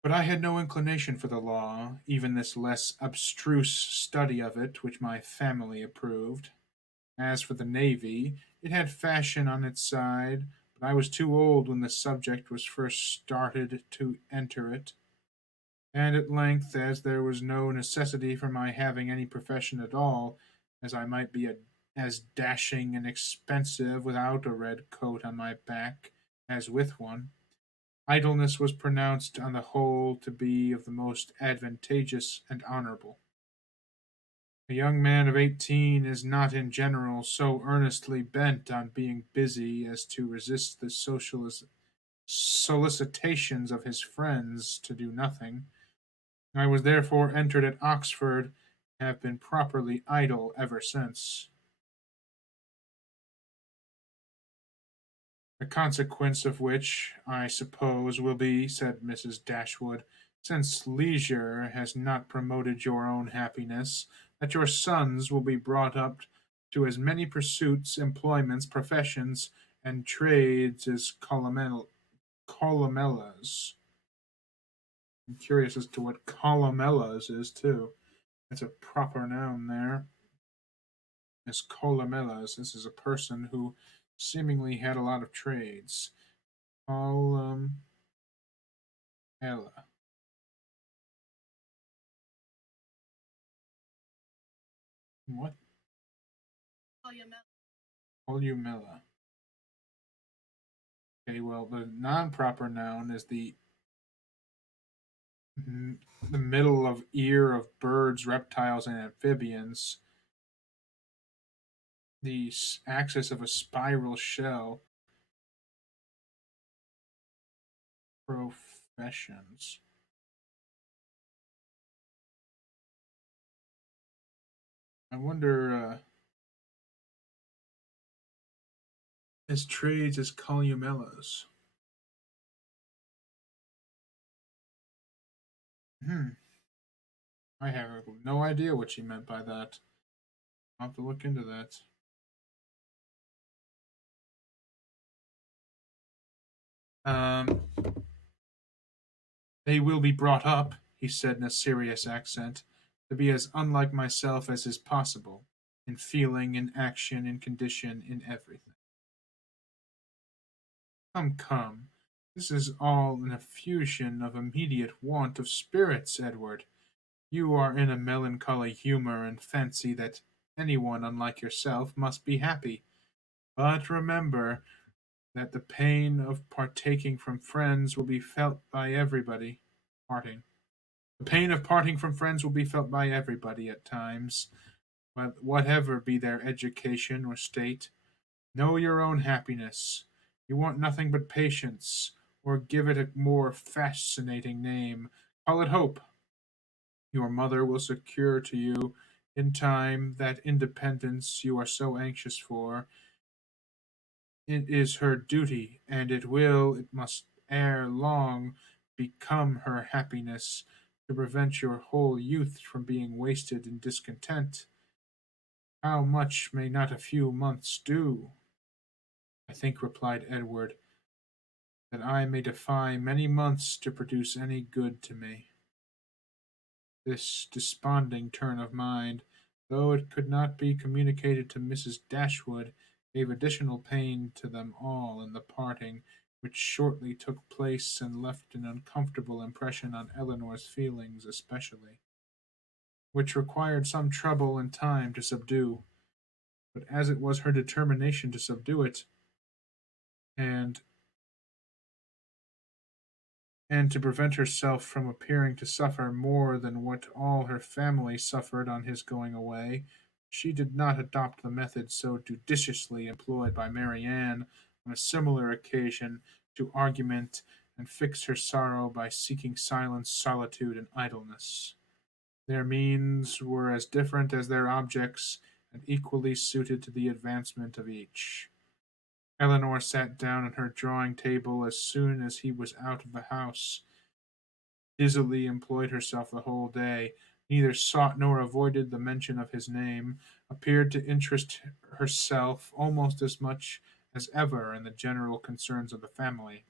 But I had no inclination for the law, even this less abstruse study of it which my family approved. As for the navy, it had fashion on its side, but I was too old when the subject was first started to enter it. And at length, as there was no necessity for my having any profession at all, as I might be as dashing and expensive without a red coat on my back as with one, idleness was pronounced on the whole to be of the most advantageous and honorable. A young man of 18 is not in general so earnestly bent on being busy as to resist the social solicitations of his friends to do nothing. I was therefore entered at Oxford, and have been properly idle ever since. The consequence of which, I suppose, will be, said Mrs. Dashwood, since leisure has not promoted your own happiness, that your sons will be brought up to as many pursuits, employments, professions, and trades as Columella's. I'm curious as to what Columella's is, too. That's a proper noun there. As Columella's, this is a person who seemingly had a lot of trades. Columella. What? Columella. Okay, well, the non-proper noun is the middle of ear of birds, reptiles, and amphibians. The axis of a spiral shell. Professions. I wonder, his trades as Columella's. Hmm. I have no idea what she meant by that. I'll have to look into that. Um, they will be brought up, he said in a serious accent, to be as unlike myself as is possible, in feeling, in action, in condition, in everything. Come, come. This is all an effusion of immediate want of spirits, Edward. You are in a melancholy humor and fancy that any one unlike yourself must be happy. But remember that the pain of partaking from friends will be felt by everybody. Parting. The pain of parting from friends will be felt by everybody at times, whatever be their education or state. Know your own happiness. You want nothing but patience, or give it a more fascinating name. Call it hope. Your mother will secure to you in time that independence you are so anxious for. It is her duty, and it must ere long become her happiness to prevent your whole youth from being wasted in discontent. How much may not a few months do? I think, replied Edward, that I may defy many months to produce any good to me. This desponding turn of mind, though it could not be communicated to Mrs. Dashwood, gave additional pain to them all in the parting, which shortly took place and left an uncomfortable impression on Eleanor's feelings especially, which required some trouble and time to subdue. But as it was her determination to subdue it, and to prevent herself from appearing to suffer more than what all her family suffered on his going away, She did not adopt the method so judiciously employed by Marianne on a similar occasion to argument and fix her sorrow by seeking silence, solitude, and idleness. Their means were as different as their objects, and equally suited to the advancement of each. Eleanor sat down at her drawing table as soon as he was out of the house, dizzily employed herself the whole day, neither sought nor avoided the mention of his name, appeared to interest herself almost as much as ever in the general concerns of the family.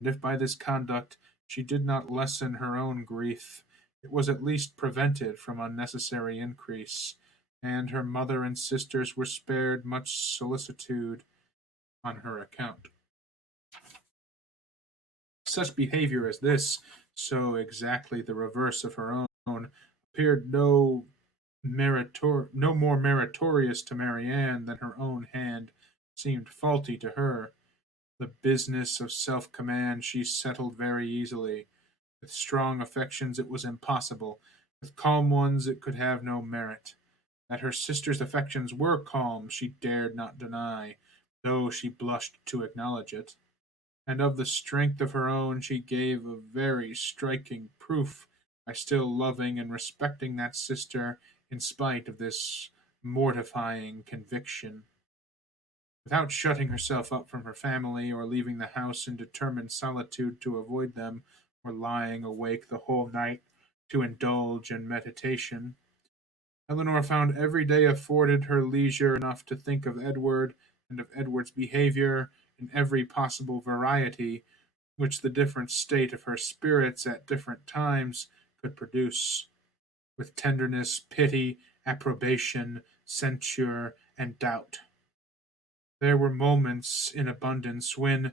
And if by this conduct she did not lessen her own grief, it was at least prevented from unnecessary increase, and her mother and sisters were spared much solicitude on her account. Such behavior as this, so exactly the reverse of her own, appeared no more meritorious to Marianne than her own hand seemed faulty to her. The business of self command she settled very easily. With strong affections it was impossible. With calm ones it could have no merit. That her sister's affections were calm she dared not deny, though she blushed to acknowledge it. And of the strength of her own she gave a very striking proof by still loving and respecting that sister in spite of this mortifying conviction. Without shutting herself up from her family, or leaving the house in determined solitude to avoid them, or lying awake the whole night to indulge in meditation, Eleanor found every day afforded her leisure enough to think of Edward and of Edward's behavior in every possible variety which the different state of her spirits at different times could produce, with tenderness, pity, approbation, censure, and doubt. There were moments in abundance when,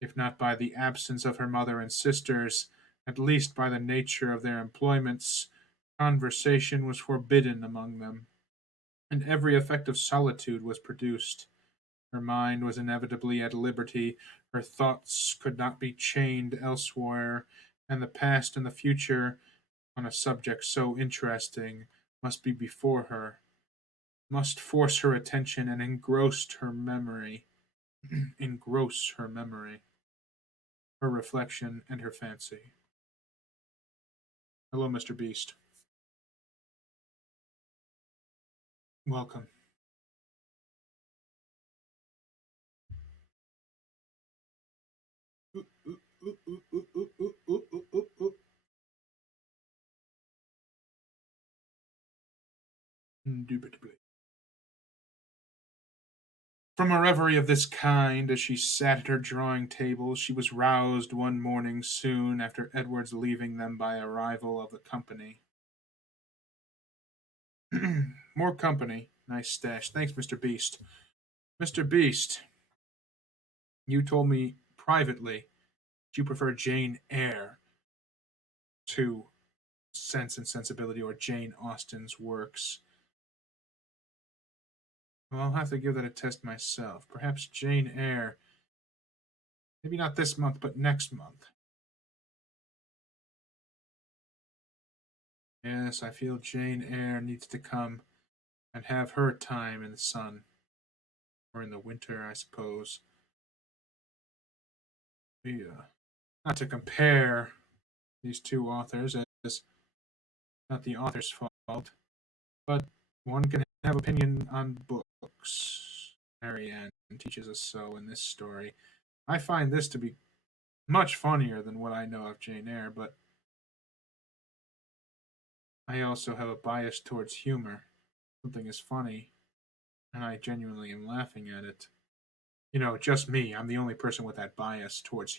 if not by the absence of her mother and sisters, at least by the nature of their employments, conversation was forbidden among them, and every effect of solitude was produced. Her mind was inevitably at liberty, her thoughts could not be chained elsewhere, and the past and the future, on a subject so interesting, must be before her, must force her attention and engross her memory, engross her memory, her reflection, and her fancy. Hello, Mr. Beast. Welcome. Indubitably. From a reverie of this kind, as she sat at her drawing table, she was roused one morning soon after Edward's leaving them by arrival of the company. More company. Nice stash. Thanks, Mr. Beast. Mr. Beast, you told me privately that you prefer Jane Eyre to Sense and Sensibility or Jane Austen's works. Well, I'll have to give that a test myself. Perhaps Jane Eyre, maybe not this month, but next month. Yes, I feel Jane Eyre needs to come and have her time in the sun, or in the winter, I suppose. Yeah. Not to compare these two authors, as not the author's fault, but one can have opinion on books. Marianne teaches us so in this story. I find this to be much funnier than what I know of Jane Eyre, but I also have a bias towards humor. Something is funny, and I genuinely am laughing at it. You know, just me. I'm the only person with that bias towards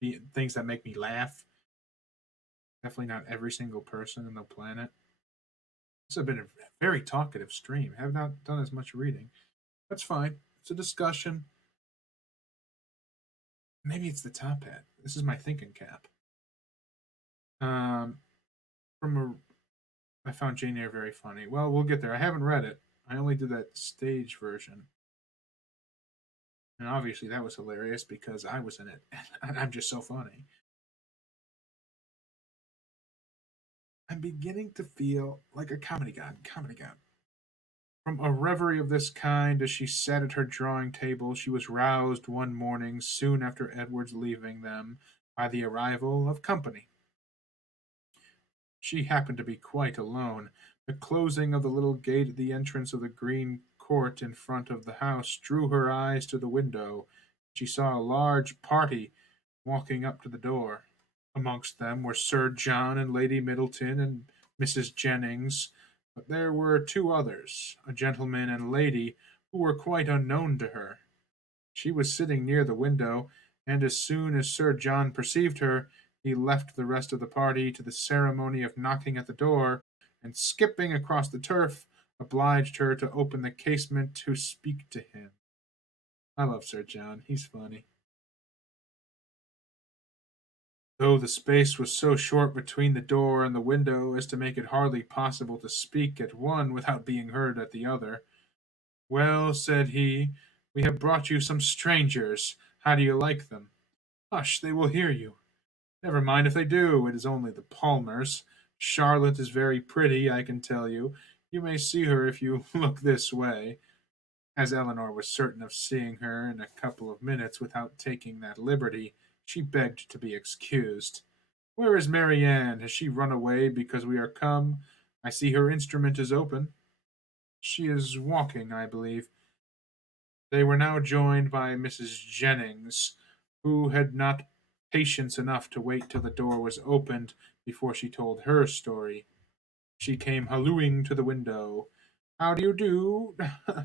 the things that make me laugh. Definitely not every single person on the planet. This has been a very talkative stream. I have not done as much reading. That's fine. It's a discussion. Maybe it's the top hat. This is my thinking cap. Um, from a, I found Jane Eyre very funny. Well, we'll get there. I haven't read it. I only did that stage version, and obviously that was hilarious because I was in it. And I'm just so funny. I'm beginning to feel like a comedy god. Comedy god. From a reverie of this kind, as she sat at her drawing table, she was roused one morning, soon after Edward's leaving them, by the arrival of company. She happened to be quite alone. The closing of the little gate at the entrance of the green court in front of the house drew her eyes to the window. She saw a large party walking up to the door. Amongst them were Sir John and Lady Middleton and Mrs. Jennings, but there were two others, a gentleman and lady, who were quite unknown to her. She was sitting near the window, and as soon as Sir John perceived her, he left the rest of the party to the ceremony of knocking at the door, and skipping across the turf, obliged her to open the casement to speak to him. I love Sir John. He's funny. Though the space was so short between the door and the window as to make it hardly possible to speak at one without being heard at the other. Well, said he, we have brought you some strangers. How do you like them? Hush, they will hear you. Never mind if they do, it is only the Palmers. Charlotte is very pretty, I can tell you. You may see her if you look this way. As Eleanor was certain of seeing her in a couple of minutes without taking that liberty, she begged to be excused. Where is Marianne? Has she run away because we are come? I see her instrument is open. She is walking, I believe. They were now joined by Mrs. Jennings, who had not patience enough to wait till the door was opened before she told her story. She came hallooing to the window. How do you do?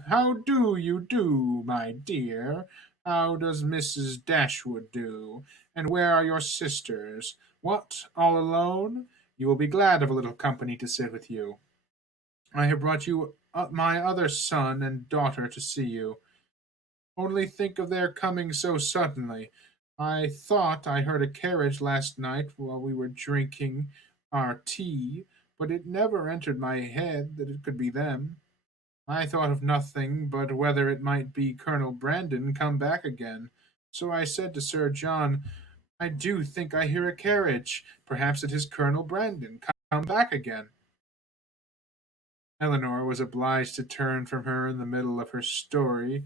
How do you do, my dear? How does Mrs. Dashwood do? And where are your sisters? What, all alone? You will be glad of a little company to sit with you. I have brought you my other son and daughter to see you. Only think of their coming so suddenly. I thought I heard a carriage last night while we were drinking our tea, but it never entered my head that it could be them. I thought of nothing but whether it might be Colonel Brandon come back again. So I said to Sir John, I do think I hear a carriage. Perhaps it is Colonel Brandon come back again. Eleanor was obliged to turn from her in the middle of her story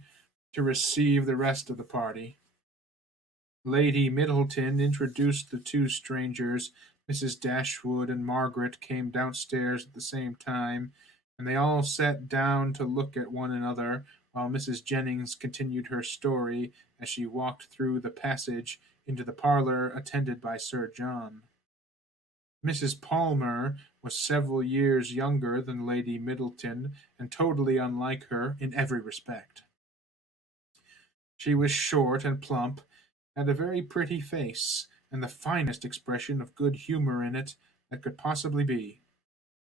to receive the rest of the party. Lady Middleton introduced the two strangers. Mrs. Dashwood and Margaret came downstairs at the same time, and they all sat down to look at one another while Mrs. Jennings continued her story as she walked through the passage into the parlor attended by Sir John. Mrs. Palmer was several years younger than Lady Middleton and totally unlike her in every respect. She was short and plump, had a very pretty face, and the finest expression of good humor in it that could possibly be.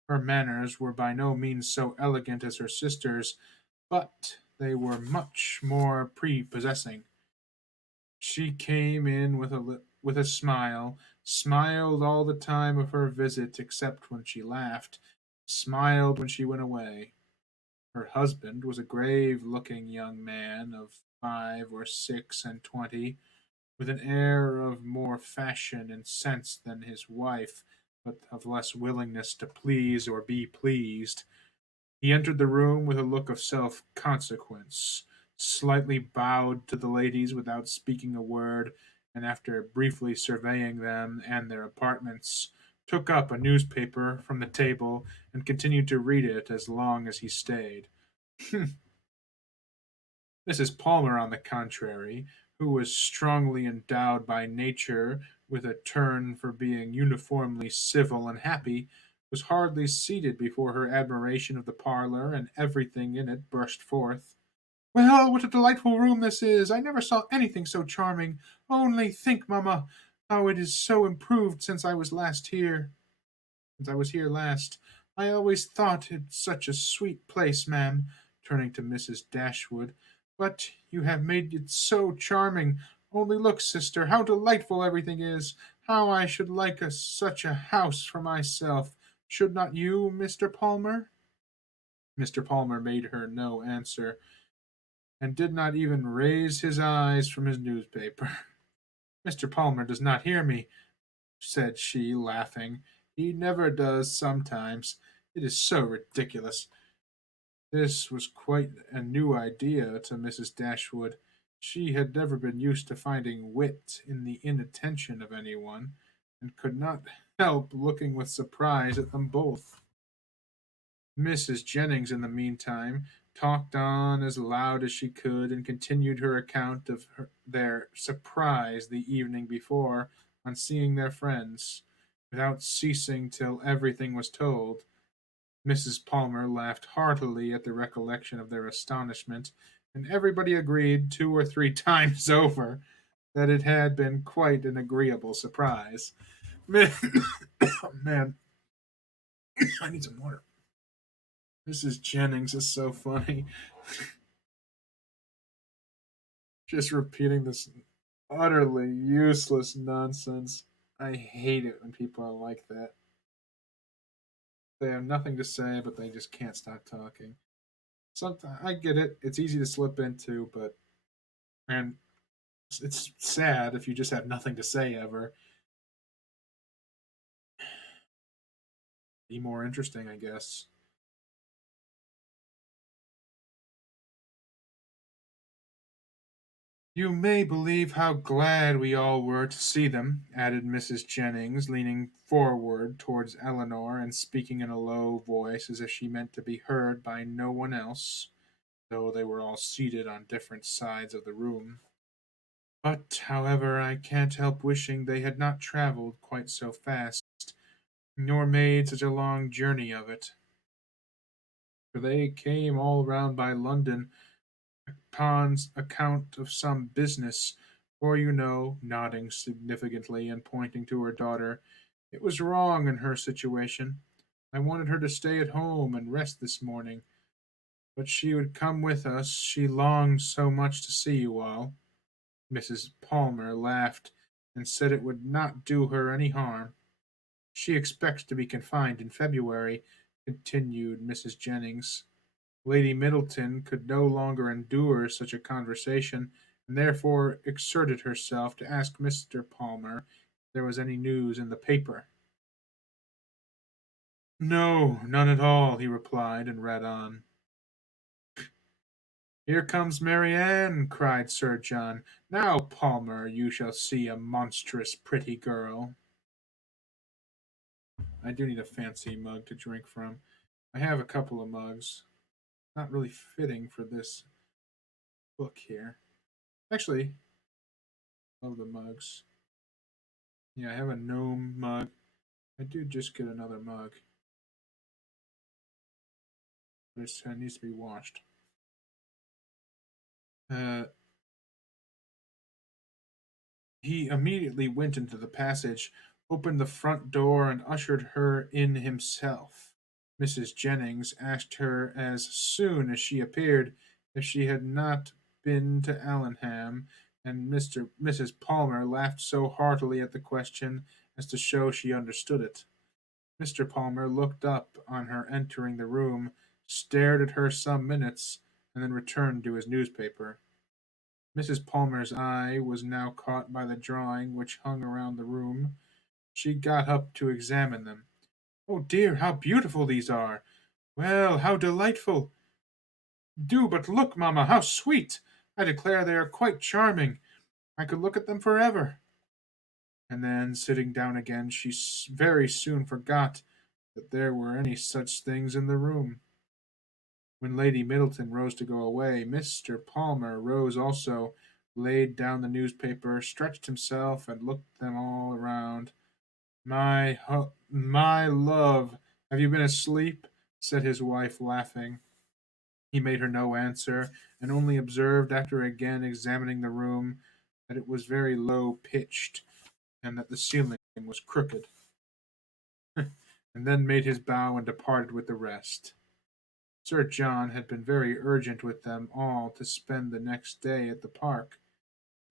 Her manners were by no means so elegant as her sister's, but they were much more prepossessing. She came in with a smile, smiled all the time of her visit except when she laughed, smiled when she went away. Her husband was a grave-looking young man of 5 or 6 and 20, with an air of more fashion and sense than his wife, but of less willingness to please or be pleased. He entered the room with a look of self-consequence, slightly bowed to the ladies without speaking a word, and after briefly surveying them and their apartments, took up a newspaper from the table and continued to read it as long as he stayed. Mrs. Palmer, on the contrary, who was strongly endowed by nature with a turn for being uniformly civil and happy, was hardly seated before her admiration of the parlor and everything in it burst forth. Well, what a delightful room this is! I never saw anything so charming. Only think, mamma, how it is so improved since I was here last. I always thought it such a sweet place, ma'am, turning to Mrs. Dashwood. But you have made it so charming. Only look, sister, how delightful everything is. How I should like such a house for myself. Should not you, Mr. Palmer? Mr. Palmer made her no answer, and did not even raise his eyes from his newspaper. Mr. Palmer does not hear me, said she, laughing. He never does sometimes. It is so ridiculous. This was quite a new idea to Mrs. Dashwood. She had never been used to finding wit in the inattention of anyone, and could not help looking with surprise at them both. Mrs. Jennings, in the meantime, talked on as loud as she could, and continued her account of their surprise the evening before on seeing their friends, without ceasing till everything was told. Mrs. Palmer laughed heartily at the recollection of their astonishment, and everybody agreed 2 or 3 times over that it had been quite an agreeable surprise. Man, man, I need some water. Mrs. Jennings is so funny. Just repeating this utterly useless nonsense. I hate it when people are like that. They have nothing to say, but they just can't stop talking. Sometimes I get it; it's easy to slip into, but and it's sad if you just have nothing to say ever. Be more interesting, I guess. You may believe how glad we all were to see them, added Mrs. Jennings, leaning forward towards Eleanor and speaking in a low voice as if she meant to be heard by no one else, though they were all seated on different sides of the room. But, however, I can't help wishing they had not travelled quite so fast, nor made such a long journey of it, for they came all round by London upon account of some business, for you know, nodding significantly and pointing to her daughter, it was wrong in her situation. I wanted her to stay at home and rest this morning, but she would come with us. She longed so much to see you all. Mrs. Palmer laughed and said it would not do her any harm. She expects to be confined in February, continued Mrs. Jennings. Lady Middleton could no longer endure such a conversation, and therefore exerted herself to ask Mr. Palmer if there was any news in the paper. No, none at all, he replied, and read on. Here comes Marianne, cried Sir John. Now, Palmer, you shall see a monstrous pretty girl. I do need a fancy mug to drink from. I have a couple of mugs. Not really fitting for this book here. Actually, love the mugs. Yeah, I have a gnome mug. I do just get another mug, but it needs to be washed. Uh, he immediately went into the passage, opened the front door, and ushered her in himself. Mrs. Jennings asked her as soon as she appeared if she had not been to Allenham, and Mrs. Palmer laughed so heartily at the question as to show she understood it. Mr. Palmer looked up on her entering the room, stared at her some minutes, and then returned to his newspaper. Mrs. Palmer's eye was now caught by the drawing which hung around the room. She got up to examine them. Oh dear, how beautiful these are! Well, how delightful! Do but look, mamma, how sweet! I declare they are quite charming. I could look at them forever. And then, sitting down again, she very soon forgot that there were any such things in the room. When Lady Middleton rose to go away, Mr. Palmer rose also, laid down the newspaper, stretched himself, and looked them all around. My love, have you been asleep? Said his wife, laughing. He made her no answer, and only observed, after again examining the room, that it was very low pitched, and that the ceiling was crooked, and then made his bow and departed with the rest. Sir John had been very urgent with them all to spend the next day at the park.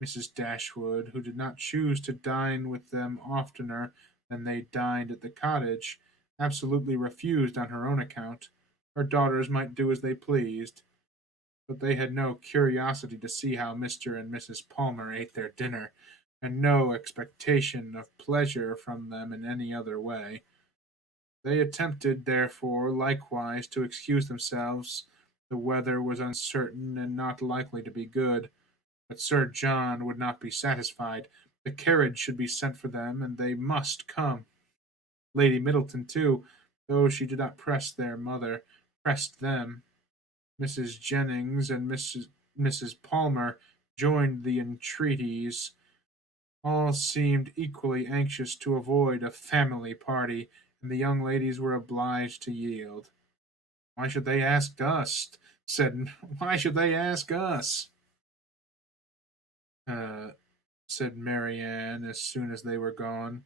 Mrs. Dashwood, who did not choose to dine with them oftener than they dined at the cottage, absolutely refused on her own account. Her daughters might do as they pleased, but they had no curiosity to see how Mr. and Mrs. Palmer ate their dinner, and no expectation of pleasure from them in any other way. They attempted, therefore, likewise to excuse themselves The weather was uncertain and not likely to be good, but Sir John would not be satisfied. The carriage should be sent for them, and they must come. Lady Middleton, too, though she did not press their mother, pressed them. Mrs. Jennings and Mrs. Palmer joined the entreaties. All seemed equally anxious to avoid a family party, and the young ladies were obliged to yield. Why should they ask us? Said, why should they ask us? Uh, said Marianne as soon as they were gone.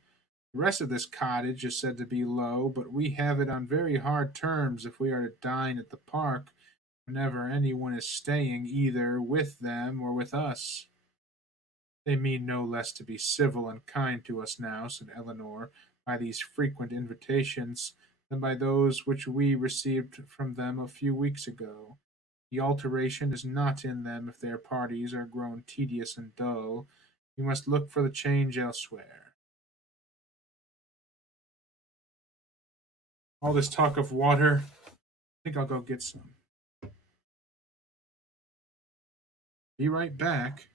The rest of this cottage is said to be low, but we have it on very hard terms if we are to dine at the park whenever anyone is staying either with them or with us. They mean no less to be civil and kind to us now, said Eleanor, by these frequent invitations than by those which we received from them a few weeks ago. The alteration is not in them if their parties are grown tedious and dull. We must look for the change elsewhere. All this talk of water, I think I'll go get some. Be right back.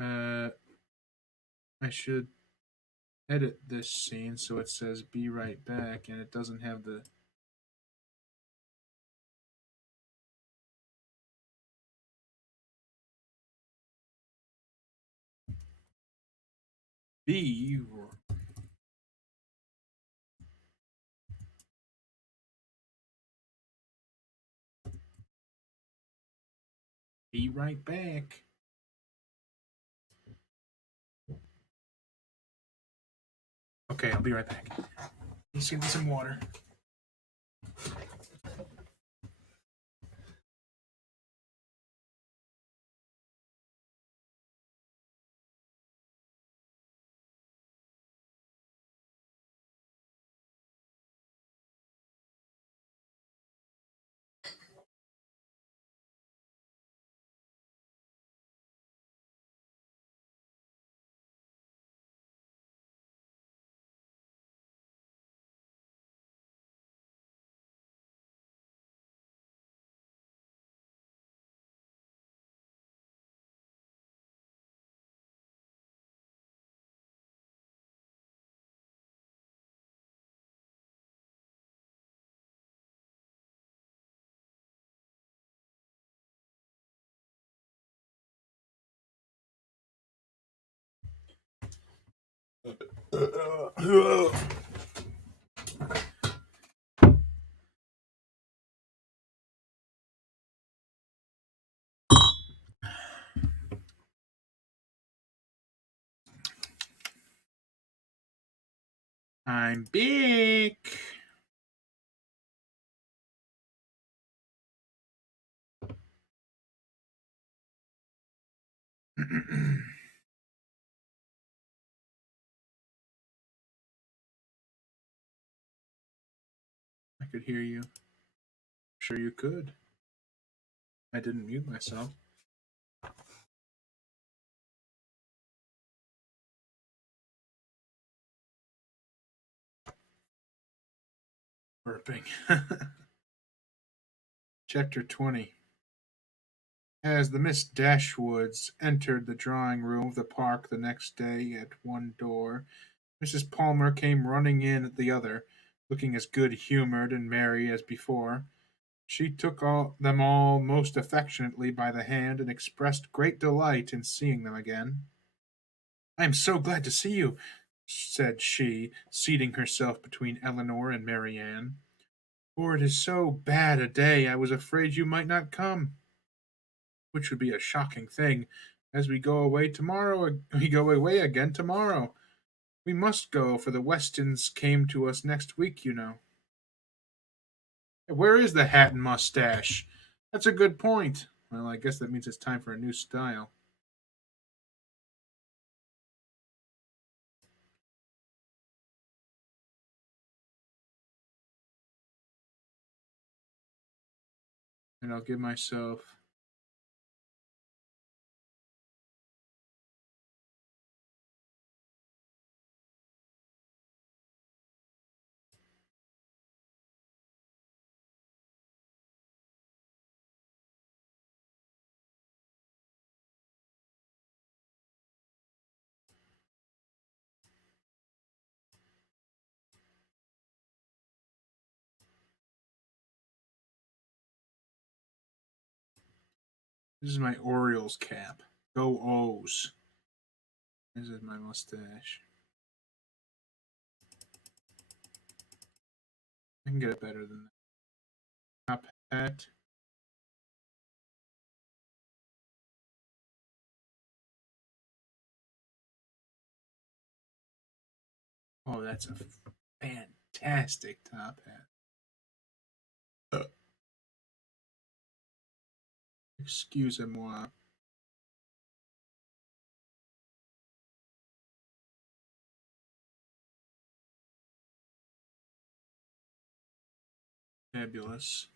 Uh, I should edit this scene so it says be right back and it doesn't have the be be right back. Okay, I'll be right back. Let's get me some water. I'm big. I could hear you. Sure, you could. I didn't mute myself. Burping. Chapter 20. As the Miss Dashwoods entered the drawing room of the park the next day at one door, Mrs. Palmer came running in at the other, looking as good humored and merry as before. She took them all most affectionately by the hand and expressed great delight in seeing them again. I am so glad to see you, said she, seating herself between Eleanor and Marianne. For it is so bad a day I was afraid you might not come, which would be a shocking thing, as we go away again tomorrow. We must go, for the Westons came to us next week, you know. Where is the hat and mustache? That's a good point. Well, I guess that means it's time for a new style. And I'll give myself This is my Orioles cap. Go O's. This is my mustache. I can get it better than that. Top hat. Oh, that's a fantastic top hat. Excusez-moi. Fabulous.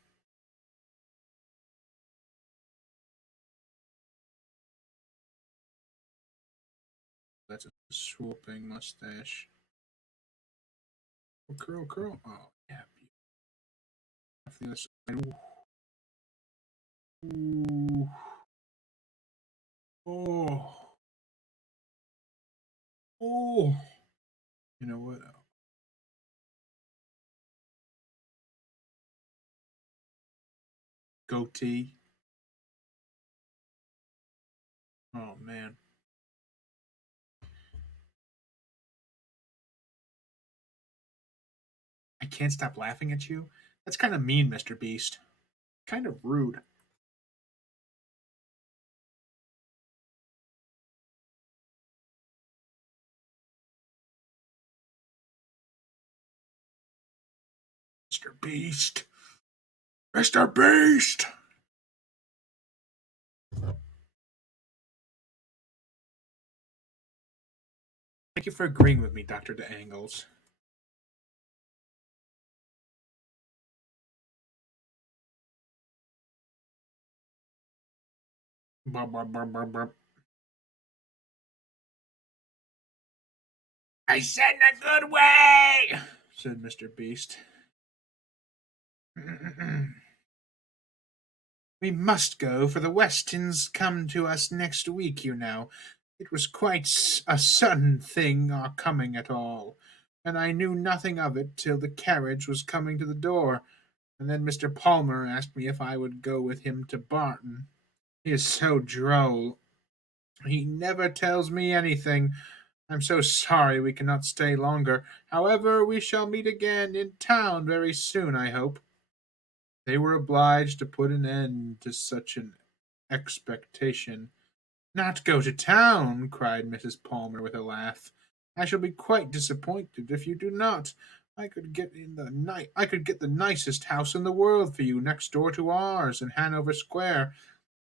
That's a swooping mustache. Oh, curl, curl. Oh, yeah. Off the other side. Ooh. Ooh. Oh. Oh. You know what? Goatee. Oh, man. I can't stop laughing at you. That's kind of mean, Mr. Beast. Kind of rude. Mr. Beast. Mr. Beast. Thank you for agreeing with me, Dr. DeAngles. Burp, burp, burp, burp, burp. I said in a good way, said Mr. Beast. We must go, for the Westons come to us next week, you know. It was quite a sudden thing, our coming at all, and I knew nothing of it till the carriage was coming to the door, and then Mr. Palmer asked me if I would go with him to Barton. He is so droll. He never tells me anything. I'm so sorry we cannot stay longer. However, we shall meet again in town very soon, I hope. They were obliged to put an end to such an expectation. Not go to town, cried Mrs. Palmer with a laugh. I shall be quite disappointed if you do not. I could get the nicest house in the world for you next door to ours in Hanover Square.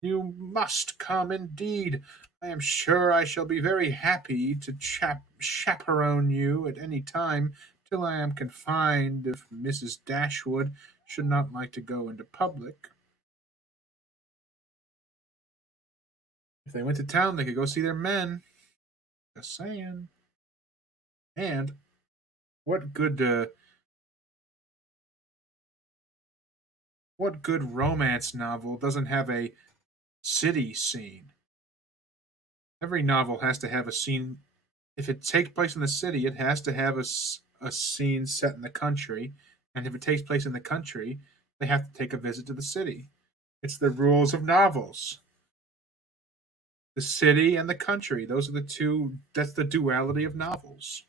You must come indeed. I am sure I shall be very happy to chaperone you at any time till I am confined if Mrs. Dashwood should not like to go into public. If they went to town, they could go see their men. Just saying. And what good romance novel doesn't have a city scene? Every novel has to have a scene. If it takes place in the city, it has to have a scene set in the country. And if it takes place in the country, they have to take a visit to the city. It's the rules of novels. The city and the country. Those are the two. That's the duality of novels.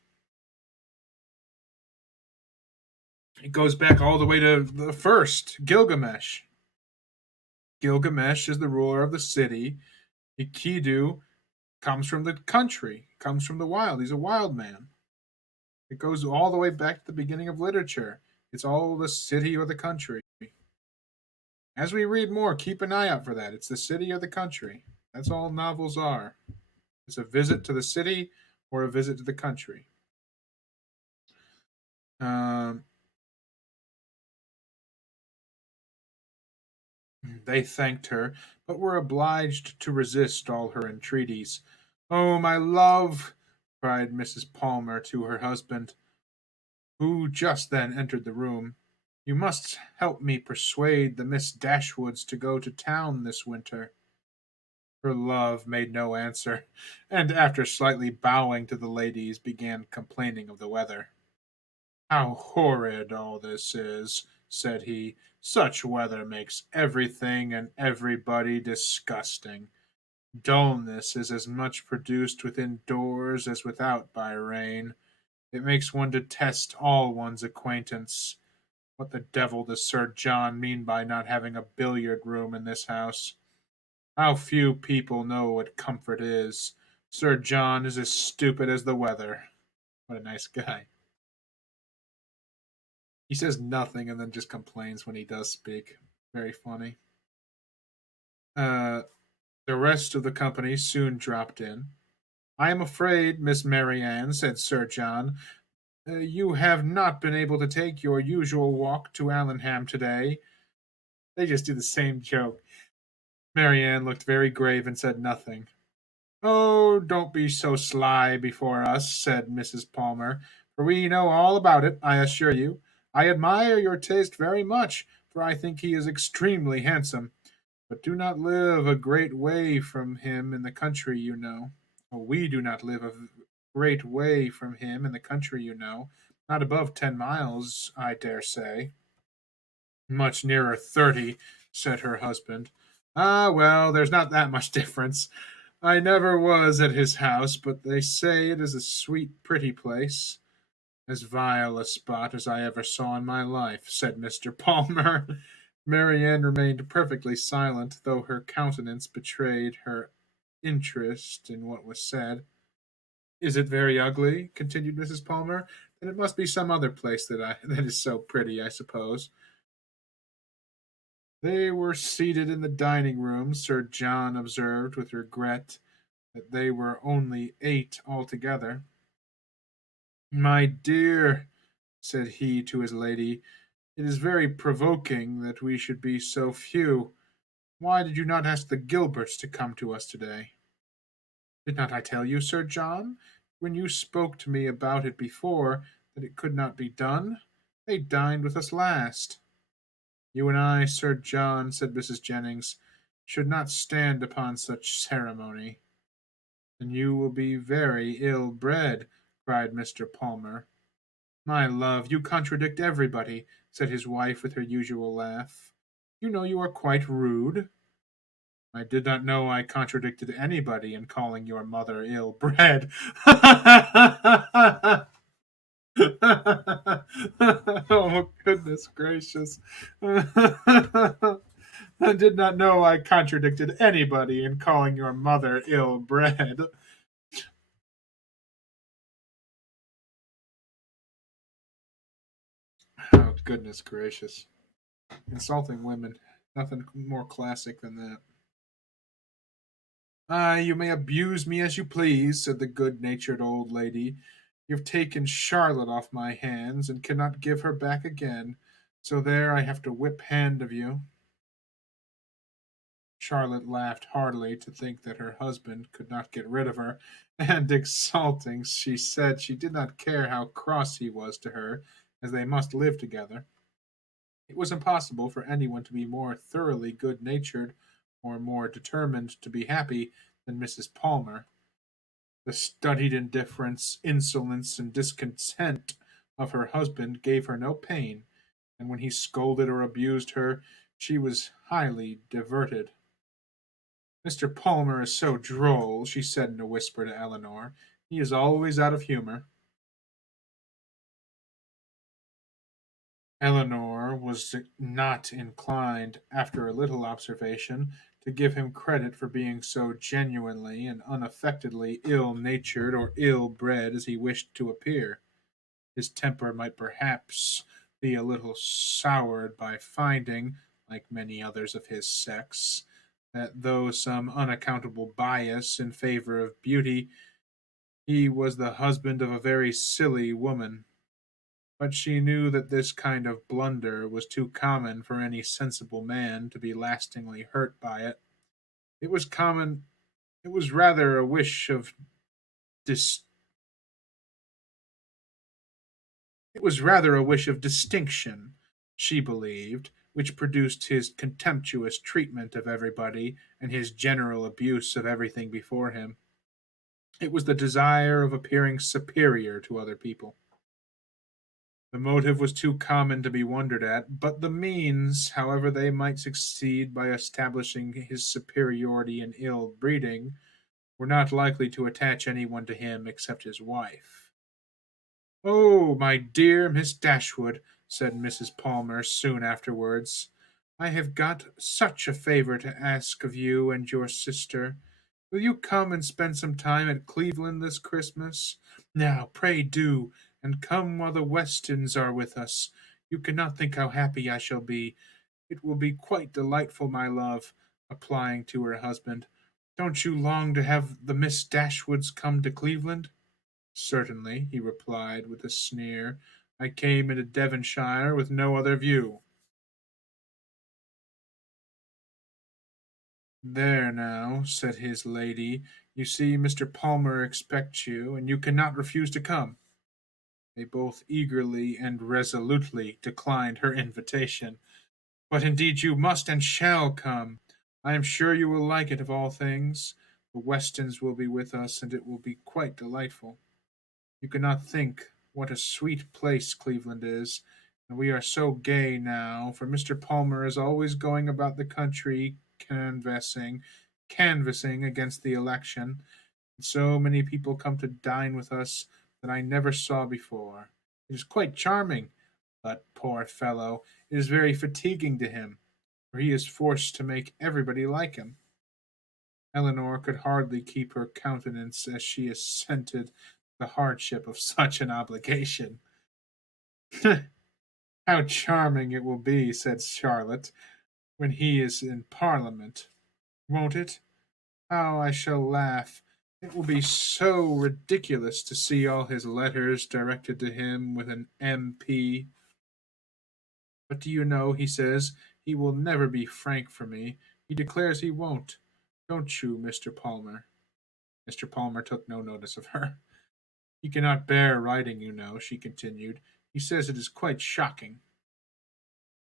It goes back all the way to the first Gilgamesh. Gilgamesh is the ruler of the city. Enkidu comes from the country, comes from the wild. He's a wild man. It goes all the way back to the beginning of literature. It's all the city or the country. As we read more, keep an eye out for that. It's the city or the country. That's all novels are. It's a visit to the city or a visit to the country. Um, they thanked her, but were obliged to resist all her entreaties. Oh, my love, cried Mrs. Palmer to her husband, who just then entered the room. You must help me persuade the Miss Dashwoods to go to town this winter. Her love made no answer, and after slightly bowing to the ladies, began complaining of the weather. How horrid all this is, said he. Such weather makes everything and everybody disgusting. Dullness is as much produced within doors as without by rain. It makes one detest all one's acquaintance. What the devil does Sir John mean by not having a billiard room in this house? How few people know what comfort is. Sir John is as stupid as the weather. What a nice guy. He says nothing and then just complains when he does speak. Very funny. Uh, the rest of the company soon dropped in. I am afraid, Miss Marianne, said Sir John, you have not been able to take your usual walk to Allenham today. They just do the same joke. Marianne looked very grave and said nothing. Oh, don't be so sly before us, said Mrs. Palmer, for we know all about it, I assure you. I admire your taste very much, for I think he is extremely handsome. But do not live a great way from him in the country, you know. Oh, we do not live a great way from him in the country, you know. Not above 10 miles, I dare say. Much nearer 30, said her husband. Ah, well, there's not that much difference. I never was at his house, but they say it is a sweet, pretty place. As vile a spot as I ever saw in my life, said Mr. Palmer. Marianne remained perfectly silent, though her countenance betrayed her interest in what was said. Is it very ugly? Continued Mrs. Palmer. Then it must be some other place that is so pretty, I suppose. They were seated in the dining room. Sir John observed with regret that they were only 8 altogether. My dear, said he to his lady, it is very provoking that we should be so few. Why did you not ask the Gilberts to come to us today? Did not I tell you, Sir John, when you spoke to me about it before, that it could not be done? They dined with us last. You and I, Sir John, said Mrs. Jennings, should not stand upon such ceremony. Then you will be very ill bred, cried Mr. Palmer. My love, you contradict everybody, said his wife with her usual laugh. You know you are quite rude. I did not know I contradicted anybody in calling your mother ill bred. Oh, goodness gracious. I did not know I contradicted anybody in calling your mother ill bred. Oh, goodness gracious. Insulting women. Nothing more classic than that. Ah, you may abuse me as you please, said the good natured old lady. You've taken Charlotte off my hands and cannot give her back again. So there I have to whip hand of you. Charlotte laughed heartily to think that her husband could not get rid of her, and exulting, she said she did not care how cross he was to her, as they must live together. It was impossible for anyone to be more thoroughly good natured or more determined to be happy than Mrs. Palmer. The studied indifference, insolence, and discontent of her husband gave her no pain, and when he scolded or abused her, she was highly diverted. Mr. Palmer is so droll, she said in a whisper to Eleanor. He is always out of humor. Eleanor was not inclined, after a little observation, to give him credit for being so genuinely and unaffectedly ill natured or ill bred as he wished to appear. His temper might perhaps be a little soured by finding, like many others of his sex, that though some unaccountable bias in favor of beauty, he was the husband of a very silly woman. But she knew that this kind of blunder was too common for any sensible man to be lastingly hurt by it. It was common. It was rather a wish of dis. It was rather a wish of distinction, she believed, which produced his contemptuous treatment of everybody and his general abuse of everything before him. It was the desire of appearing superior to other people. The motive was too common to be wondered at, but the means, however they might succeed by establishing his superiority in ill breeding, were not likely to attach anyone to him except his wife. "Oh, my dear Miss Dashwood," said Mrs. Palmer soon afterwards, "I have got such a favour to ask of you and your sister. Will you come and spend some time at Cleveland this Christmas? Now, pray do, and come while the Westons are with us. You cannot think how happy I shall be. It will be quite delightful, my love," applying to her husband. "Don't you long to have the Miss Dashwoods come to Cleveland?" "Certainly," he replied with a sneer. "I came into Devonshire with no other view." "There now," said his lady, "you see Mr. Palmer expects you, and you cannot refuse to come." They both eagerly and resolutely declined her invitation. "But indeed you must and shall come. I am sure you will like it of all things. The Westons will be with us, and it will be quite delightful. You cannot think what a sweet place Cleveland is, and we are so gay now, for Mr. Palmer is always going about the country canvassing against the election, and so many people come to dine with us that I never saw before. It is quite charming, but, poor fellow, it is very fatiguing to him, for he is forced to make everybody like him." Eleanor could hardly keep her countenance as she assented to the hardship of such an obligation. "How charming it will be," said Charlotte, "when he is in Parliament, won't it? How I shall laugh! It will be so ridiculous to see all his letters directed to him with an M.P. But do you know, he says he will never be frank for me. He declares he won't. Don't you, Mr. Palmer?" Mr. Palmer took no notice of her. "He cannot bear writing, you know," she continued. "He says it is quite shocking."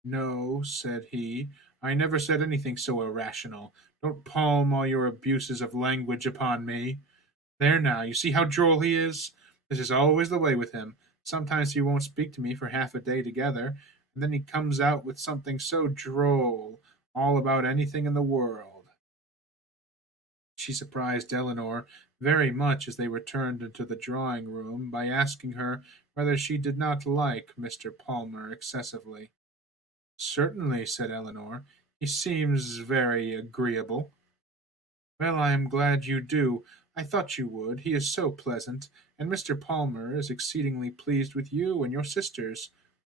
"No," said he, "I never said anything so irrational. Don't palm all your abuses of language upon me. There now, you see how droll he is. This is always the way with him. Sometimes he won't speak to me for half a day together, and then he comes out with something so droll, all about anything in the world." She surprised Eleanor very much as they returned into the drawing room by asking her whether she did not like Mr. Palmer excessively. "Certainly," said Eleanor. "He seems very agreeable." "Well, I am glad you do. I thought you would. He is so pleasant, and Mr. Palmer is exceedingly pleased with you and your sisters,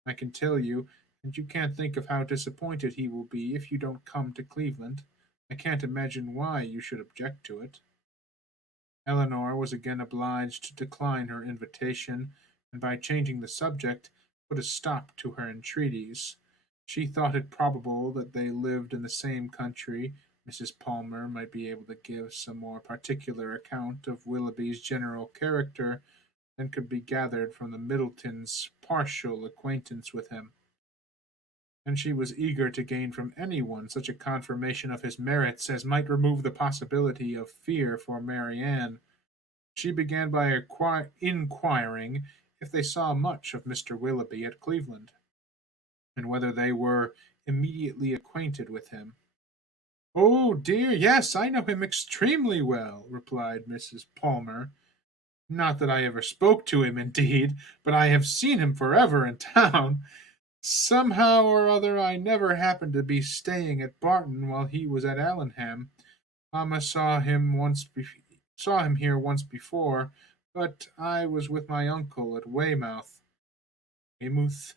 I can tell you, and you can't think of how disappointed he will be if you don't come to Cleveland. I can't imagine why you should object to it." Eleanor was again obliged to decline her invitation, and by changing the subject, put a stop to her entreaties. She thought it probable that they lived in the same country. Mrs. Palmer might be able to give some more particular account of Willoughby's general character than could be gathered from the Middletons' partial acquaintance with him, and she was eager to gain from any one such a confirmation of his merits as might remove the possibility of fear for Marianne. She began by inquiring if they saw much of Mr. Willoughby at Cleveland, and whether they were immediately acquainted with him. "Oh dear, yes, I know him extremely well," replied Mrs. Palmer. "Not that I ever spoke to him, indeed, but I have seen him forever in town. Somehow or other I never happened to be staying at Barton while he was at Allenham. Mamma saw him here once before, but I was with my uncle at Weymouth. Weymouth.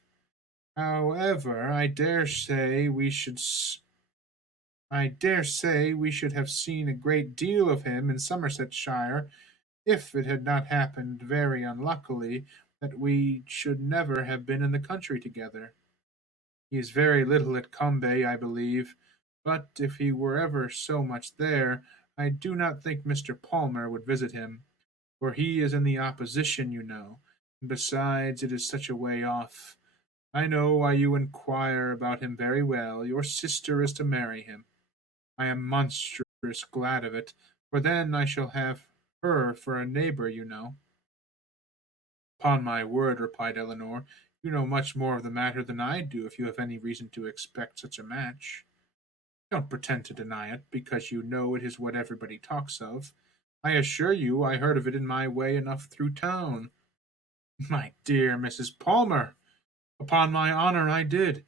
However, I dare say we should have seen a great deal of him in Somersetshire if it had not happened very unluckily that we should never have been in the country together. He is very little at Combay, I believe, but if he were ever so much there, I do not think Mr. Palmer would visit him, for he is in the opposition, you know, and besides it is such a way off. I know why you inquire about him very well. Your sister is to marry him. I am monstrous glad of it, for then I shall have her for a neighbor, you know." "Upon my word," replied Eleanor, You know much more of the matter than I do if you have any reason to expect such a match. Don't pretend to deny it, because you know it is what everybody talks of. I assure you I heard of it in my way enough through town. My dear Mrs. Palmer, upon my honor I did.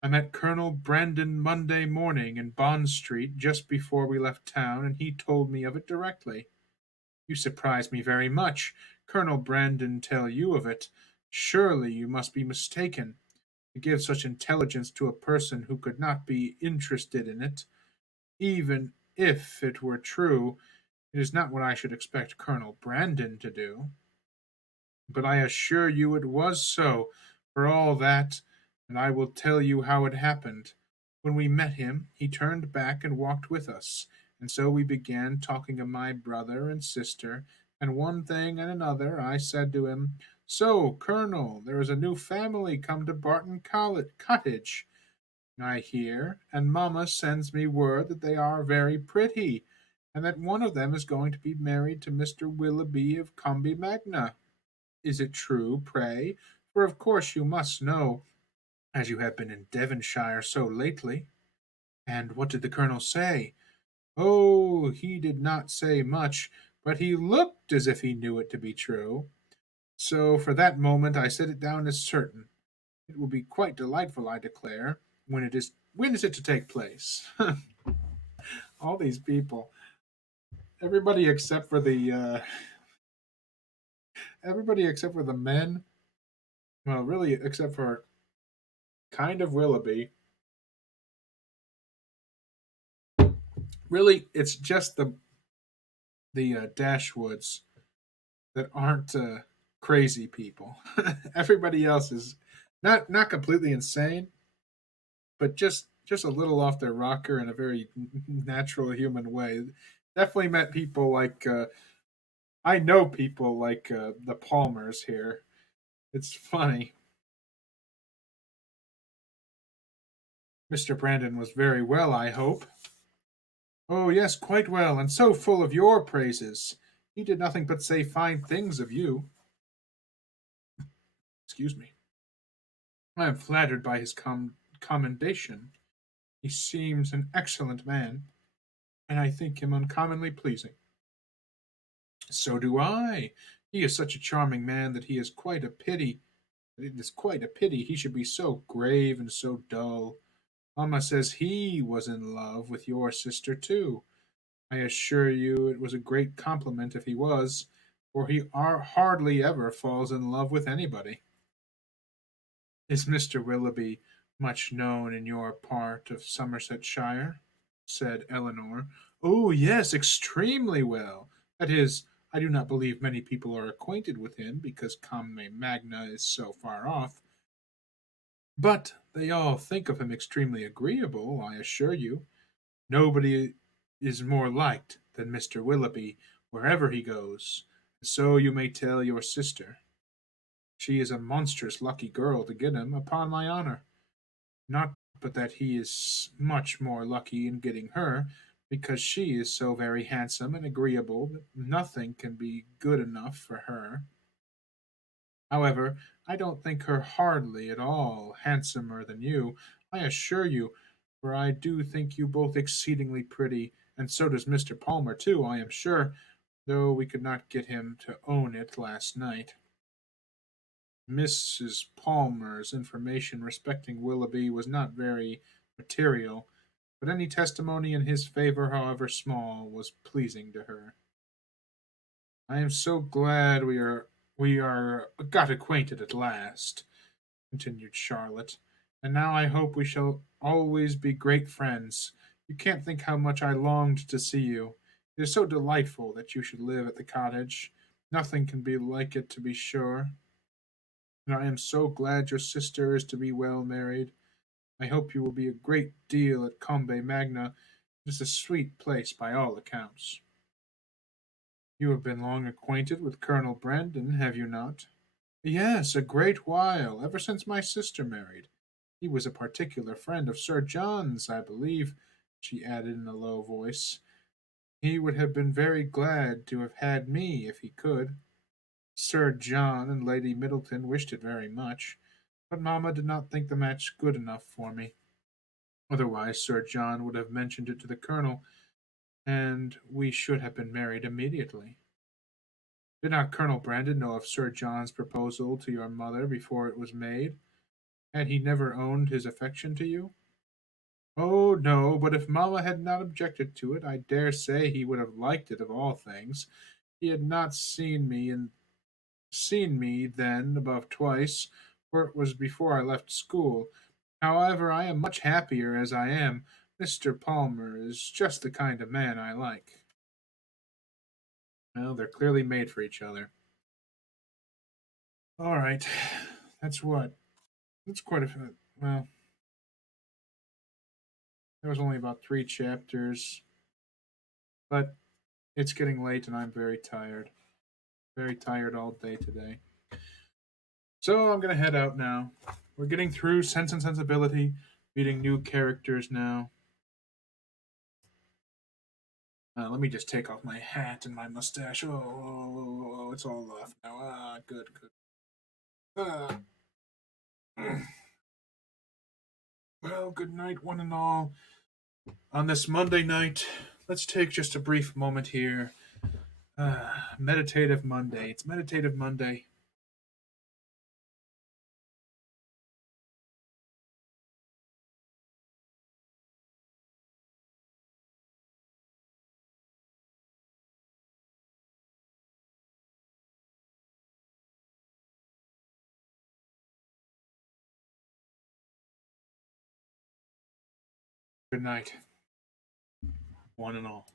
I met Colonel Brandon Monday morning in Bond Street just before we left town, and he told me of it directly. You surprise me very much. Colonel Brandon tell you of it. Surely you must be mistaken. To give such intelligence to a person who could not be interested in it, even if it were true, it is not what I should expect Colonel Brandon to do. But I assure you it was so, for all that, and I will tell you how it happened. When we met him, he turned back and walked with us, and so we began talking of my brother and sister, and one thing and another. I said to him, "So, Colonel, there is a new family come to Barton Cottage, I hear, and mamma sends me word that they are very pretty, and that one of them is going to be married to Mr. Willoughby of Combe Magna. Is it true, pray? For of course you must know, as you have been in Devonshire so lately." "And what did the colonel say?" "Oh, he did not say much, but he looked as if he knew it to be true. So for that moment I set it down as certain. It will be quite delightful, I declare. When is it to take place?" All these people, everybody except for the men. Well, really, except for kind of Willoughby. Really, it's just the Dashwoods that aren't crazy people. Everybody else is not completely insane, but just a little off their rocker in a very natural human way. Definitely met people like I know people like the Palmers here. It's funny. Mr. Brandon was very well, I hope. Oh yes, quite well, and so full of your praises. He did nothing but say fine things of you. Excuse me. I am flattered by his commendation. He seems an excellent man, and I think him uncommonly pleasing. So do I. He is such a charming man that he is quite a pity. It is quite a pity he should be so grave and so dull. Mamma says he was in love with your sister too. I assure you it was a great compliment if he was, for he hardly ever falls in love with anybody. "Is Mr. Willoughby much known in your part of Somersetshire?" said Eleanor. "Oh, yes, extremely well. That is, I do not believe many people are acquainted with him, because Combe Magna is so far off. But they all think of him extremely agreeable, I assure you. Nobody is more liked than Mr. Willoughby wherever he goes. So you may tell your sister. She is a monstrous lucky girl to get him, upon my honor. Not but that he is much more lucky in getting her, because she is so very handsome and agreeable that nothing can be good enough for her. However, I don't think her hardly at all handsomer than you, I assure you, for I do think you both exceedingly pretty, and so does Mr. Palmer too, I am sure, though we could not get him to own it last night. Mrs. Palmer's information respecting Willoughby was not very material, but any testimony in his favor, however small, was pleasing to her. "I am so glad we are got acquainted at last," continued Charlotte, "and now I hope we shall always be great friends. You can't think how much I longed to see you. It is so delightful that you should live at the cottage. Nothing can be like it, to be sure. And I am so glad your sister is to be well married. I hope you will be a great deal at Combe Magna. It is a sweet place by all accounts." "You have been long acquainted with Colonel Brandon, have you not?" "Yes, a great while, ever since my sister married. He was a particular friend of Sir John's, I believe," she added in a low voice. "He would have been very glad to have had me if he could. Sir John and Lady Middleton wished it very much. but Mamma did not think the match good enough for me. Otherwise, Sir John would have mentioned it to the Colonel, and we should have been married immediately. Did not Colonel Brandon know of Sir John's proposal to your mother before it was made? Had he never owned his affection to you? Oh, no, but if Mamma had not objected to it, I dare say he would have liked it of all things. He had not seen me then above twice, for it was before I left school. However, I am much happier as I am. Mr. Palmer is just the kind of man I like. Well, they're clearly made for each other. All right, that's what. That's quite a. Well, there was only about 3 chapters, but it's getting late and I'm very tired. Very tired all day today. So I'm gonna head out now. We're getting through Sense and Sensibility, meeting new characters now. Let me just take off my hat and my mustache. Oh, it's all off now. Good, good. Uh, well, good night, one and all. On this Monday night, let's take just a brief moment here. Meditative Monday. It's Meditative Monday. Good night, one and all.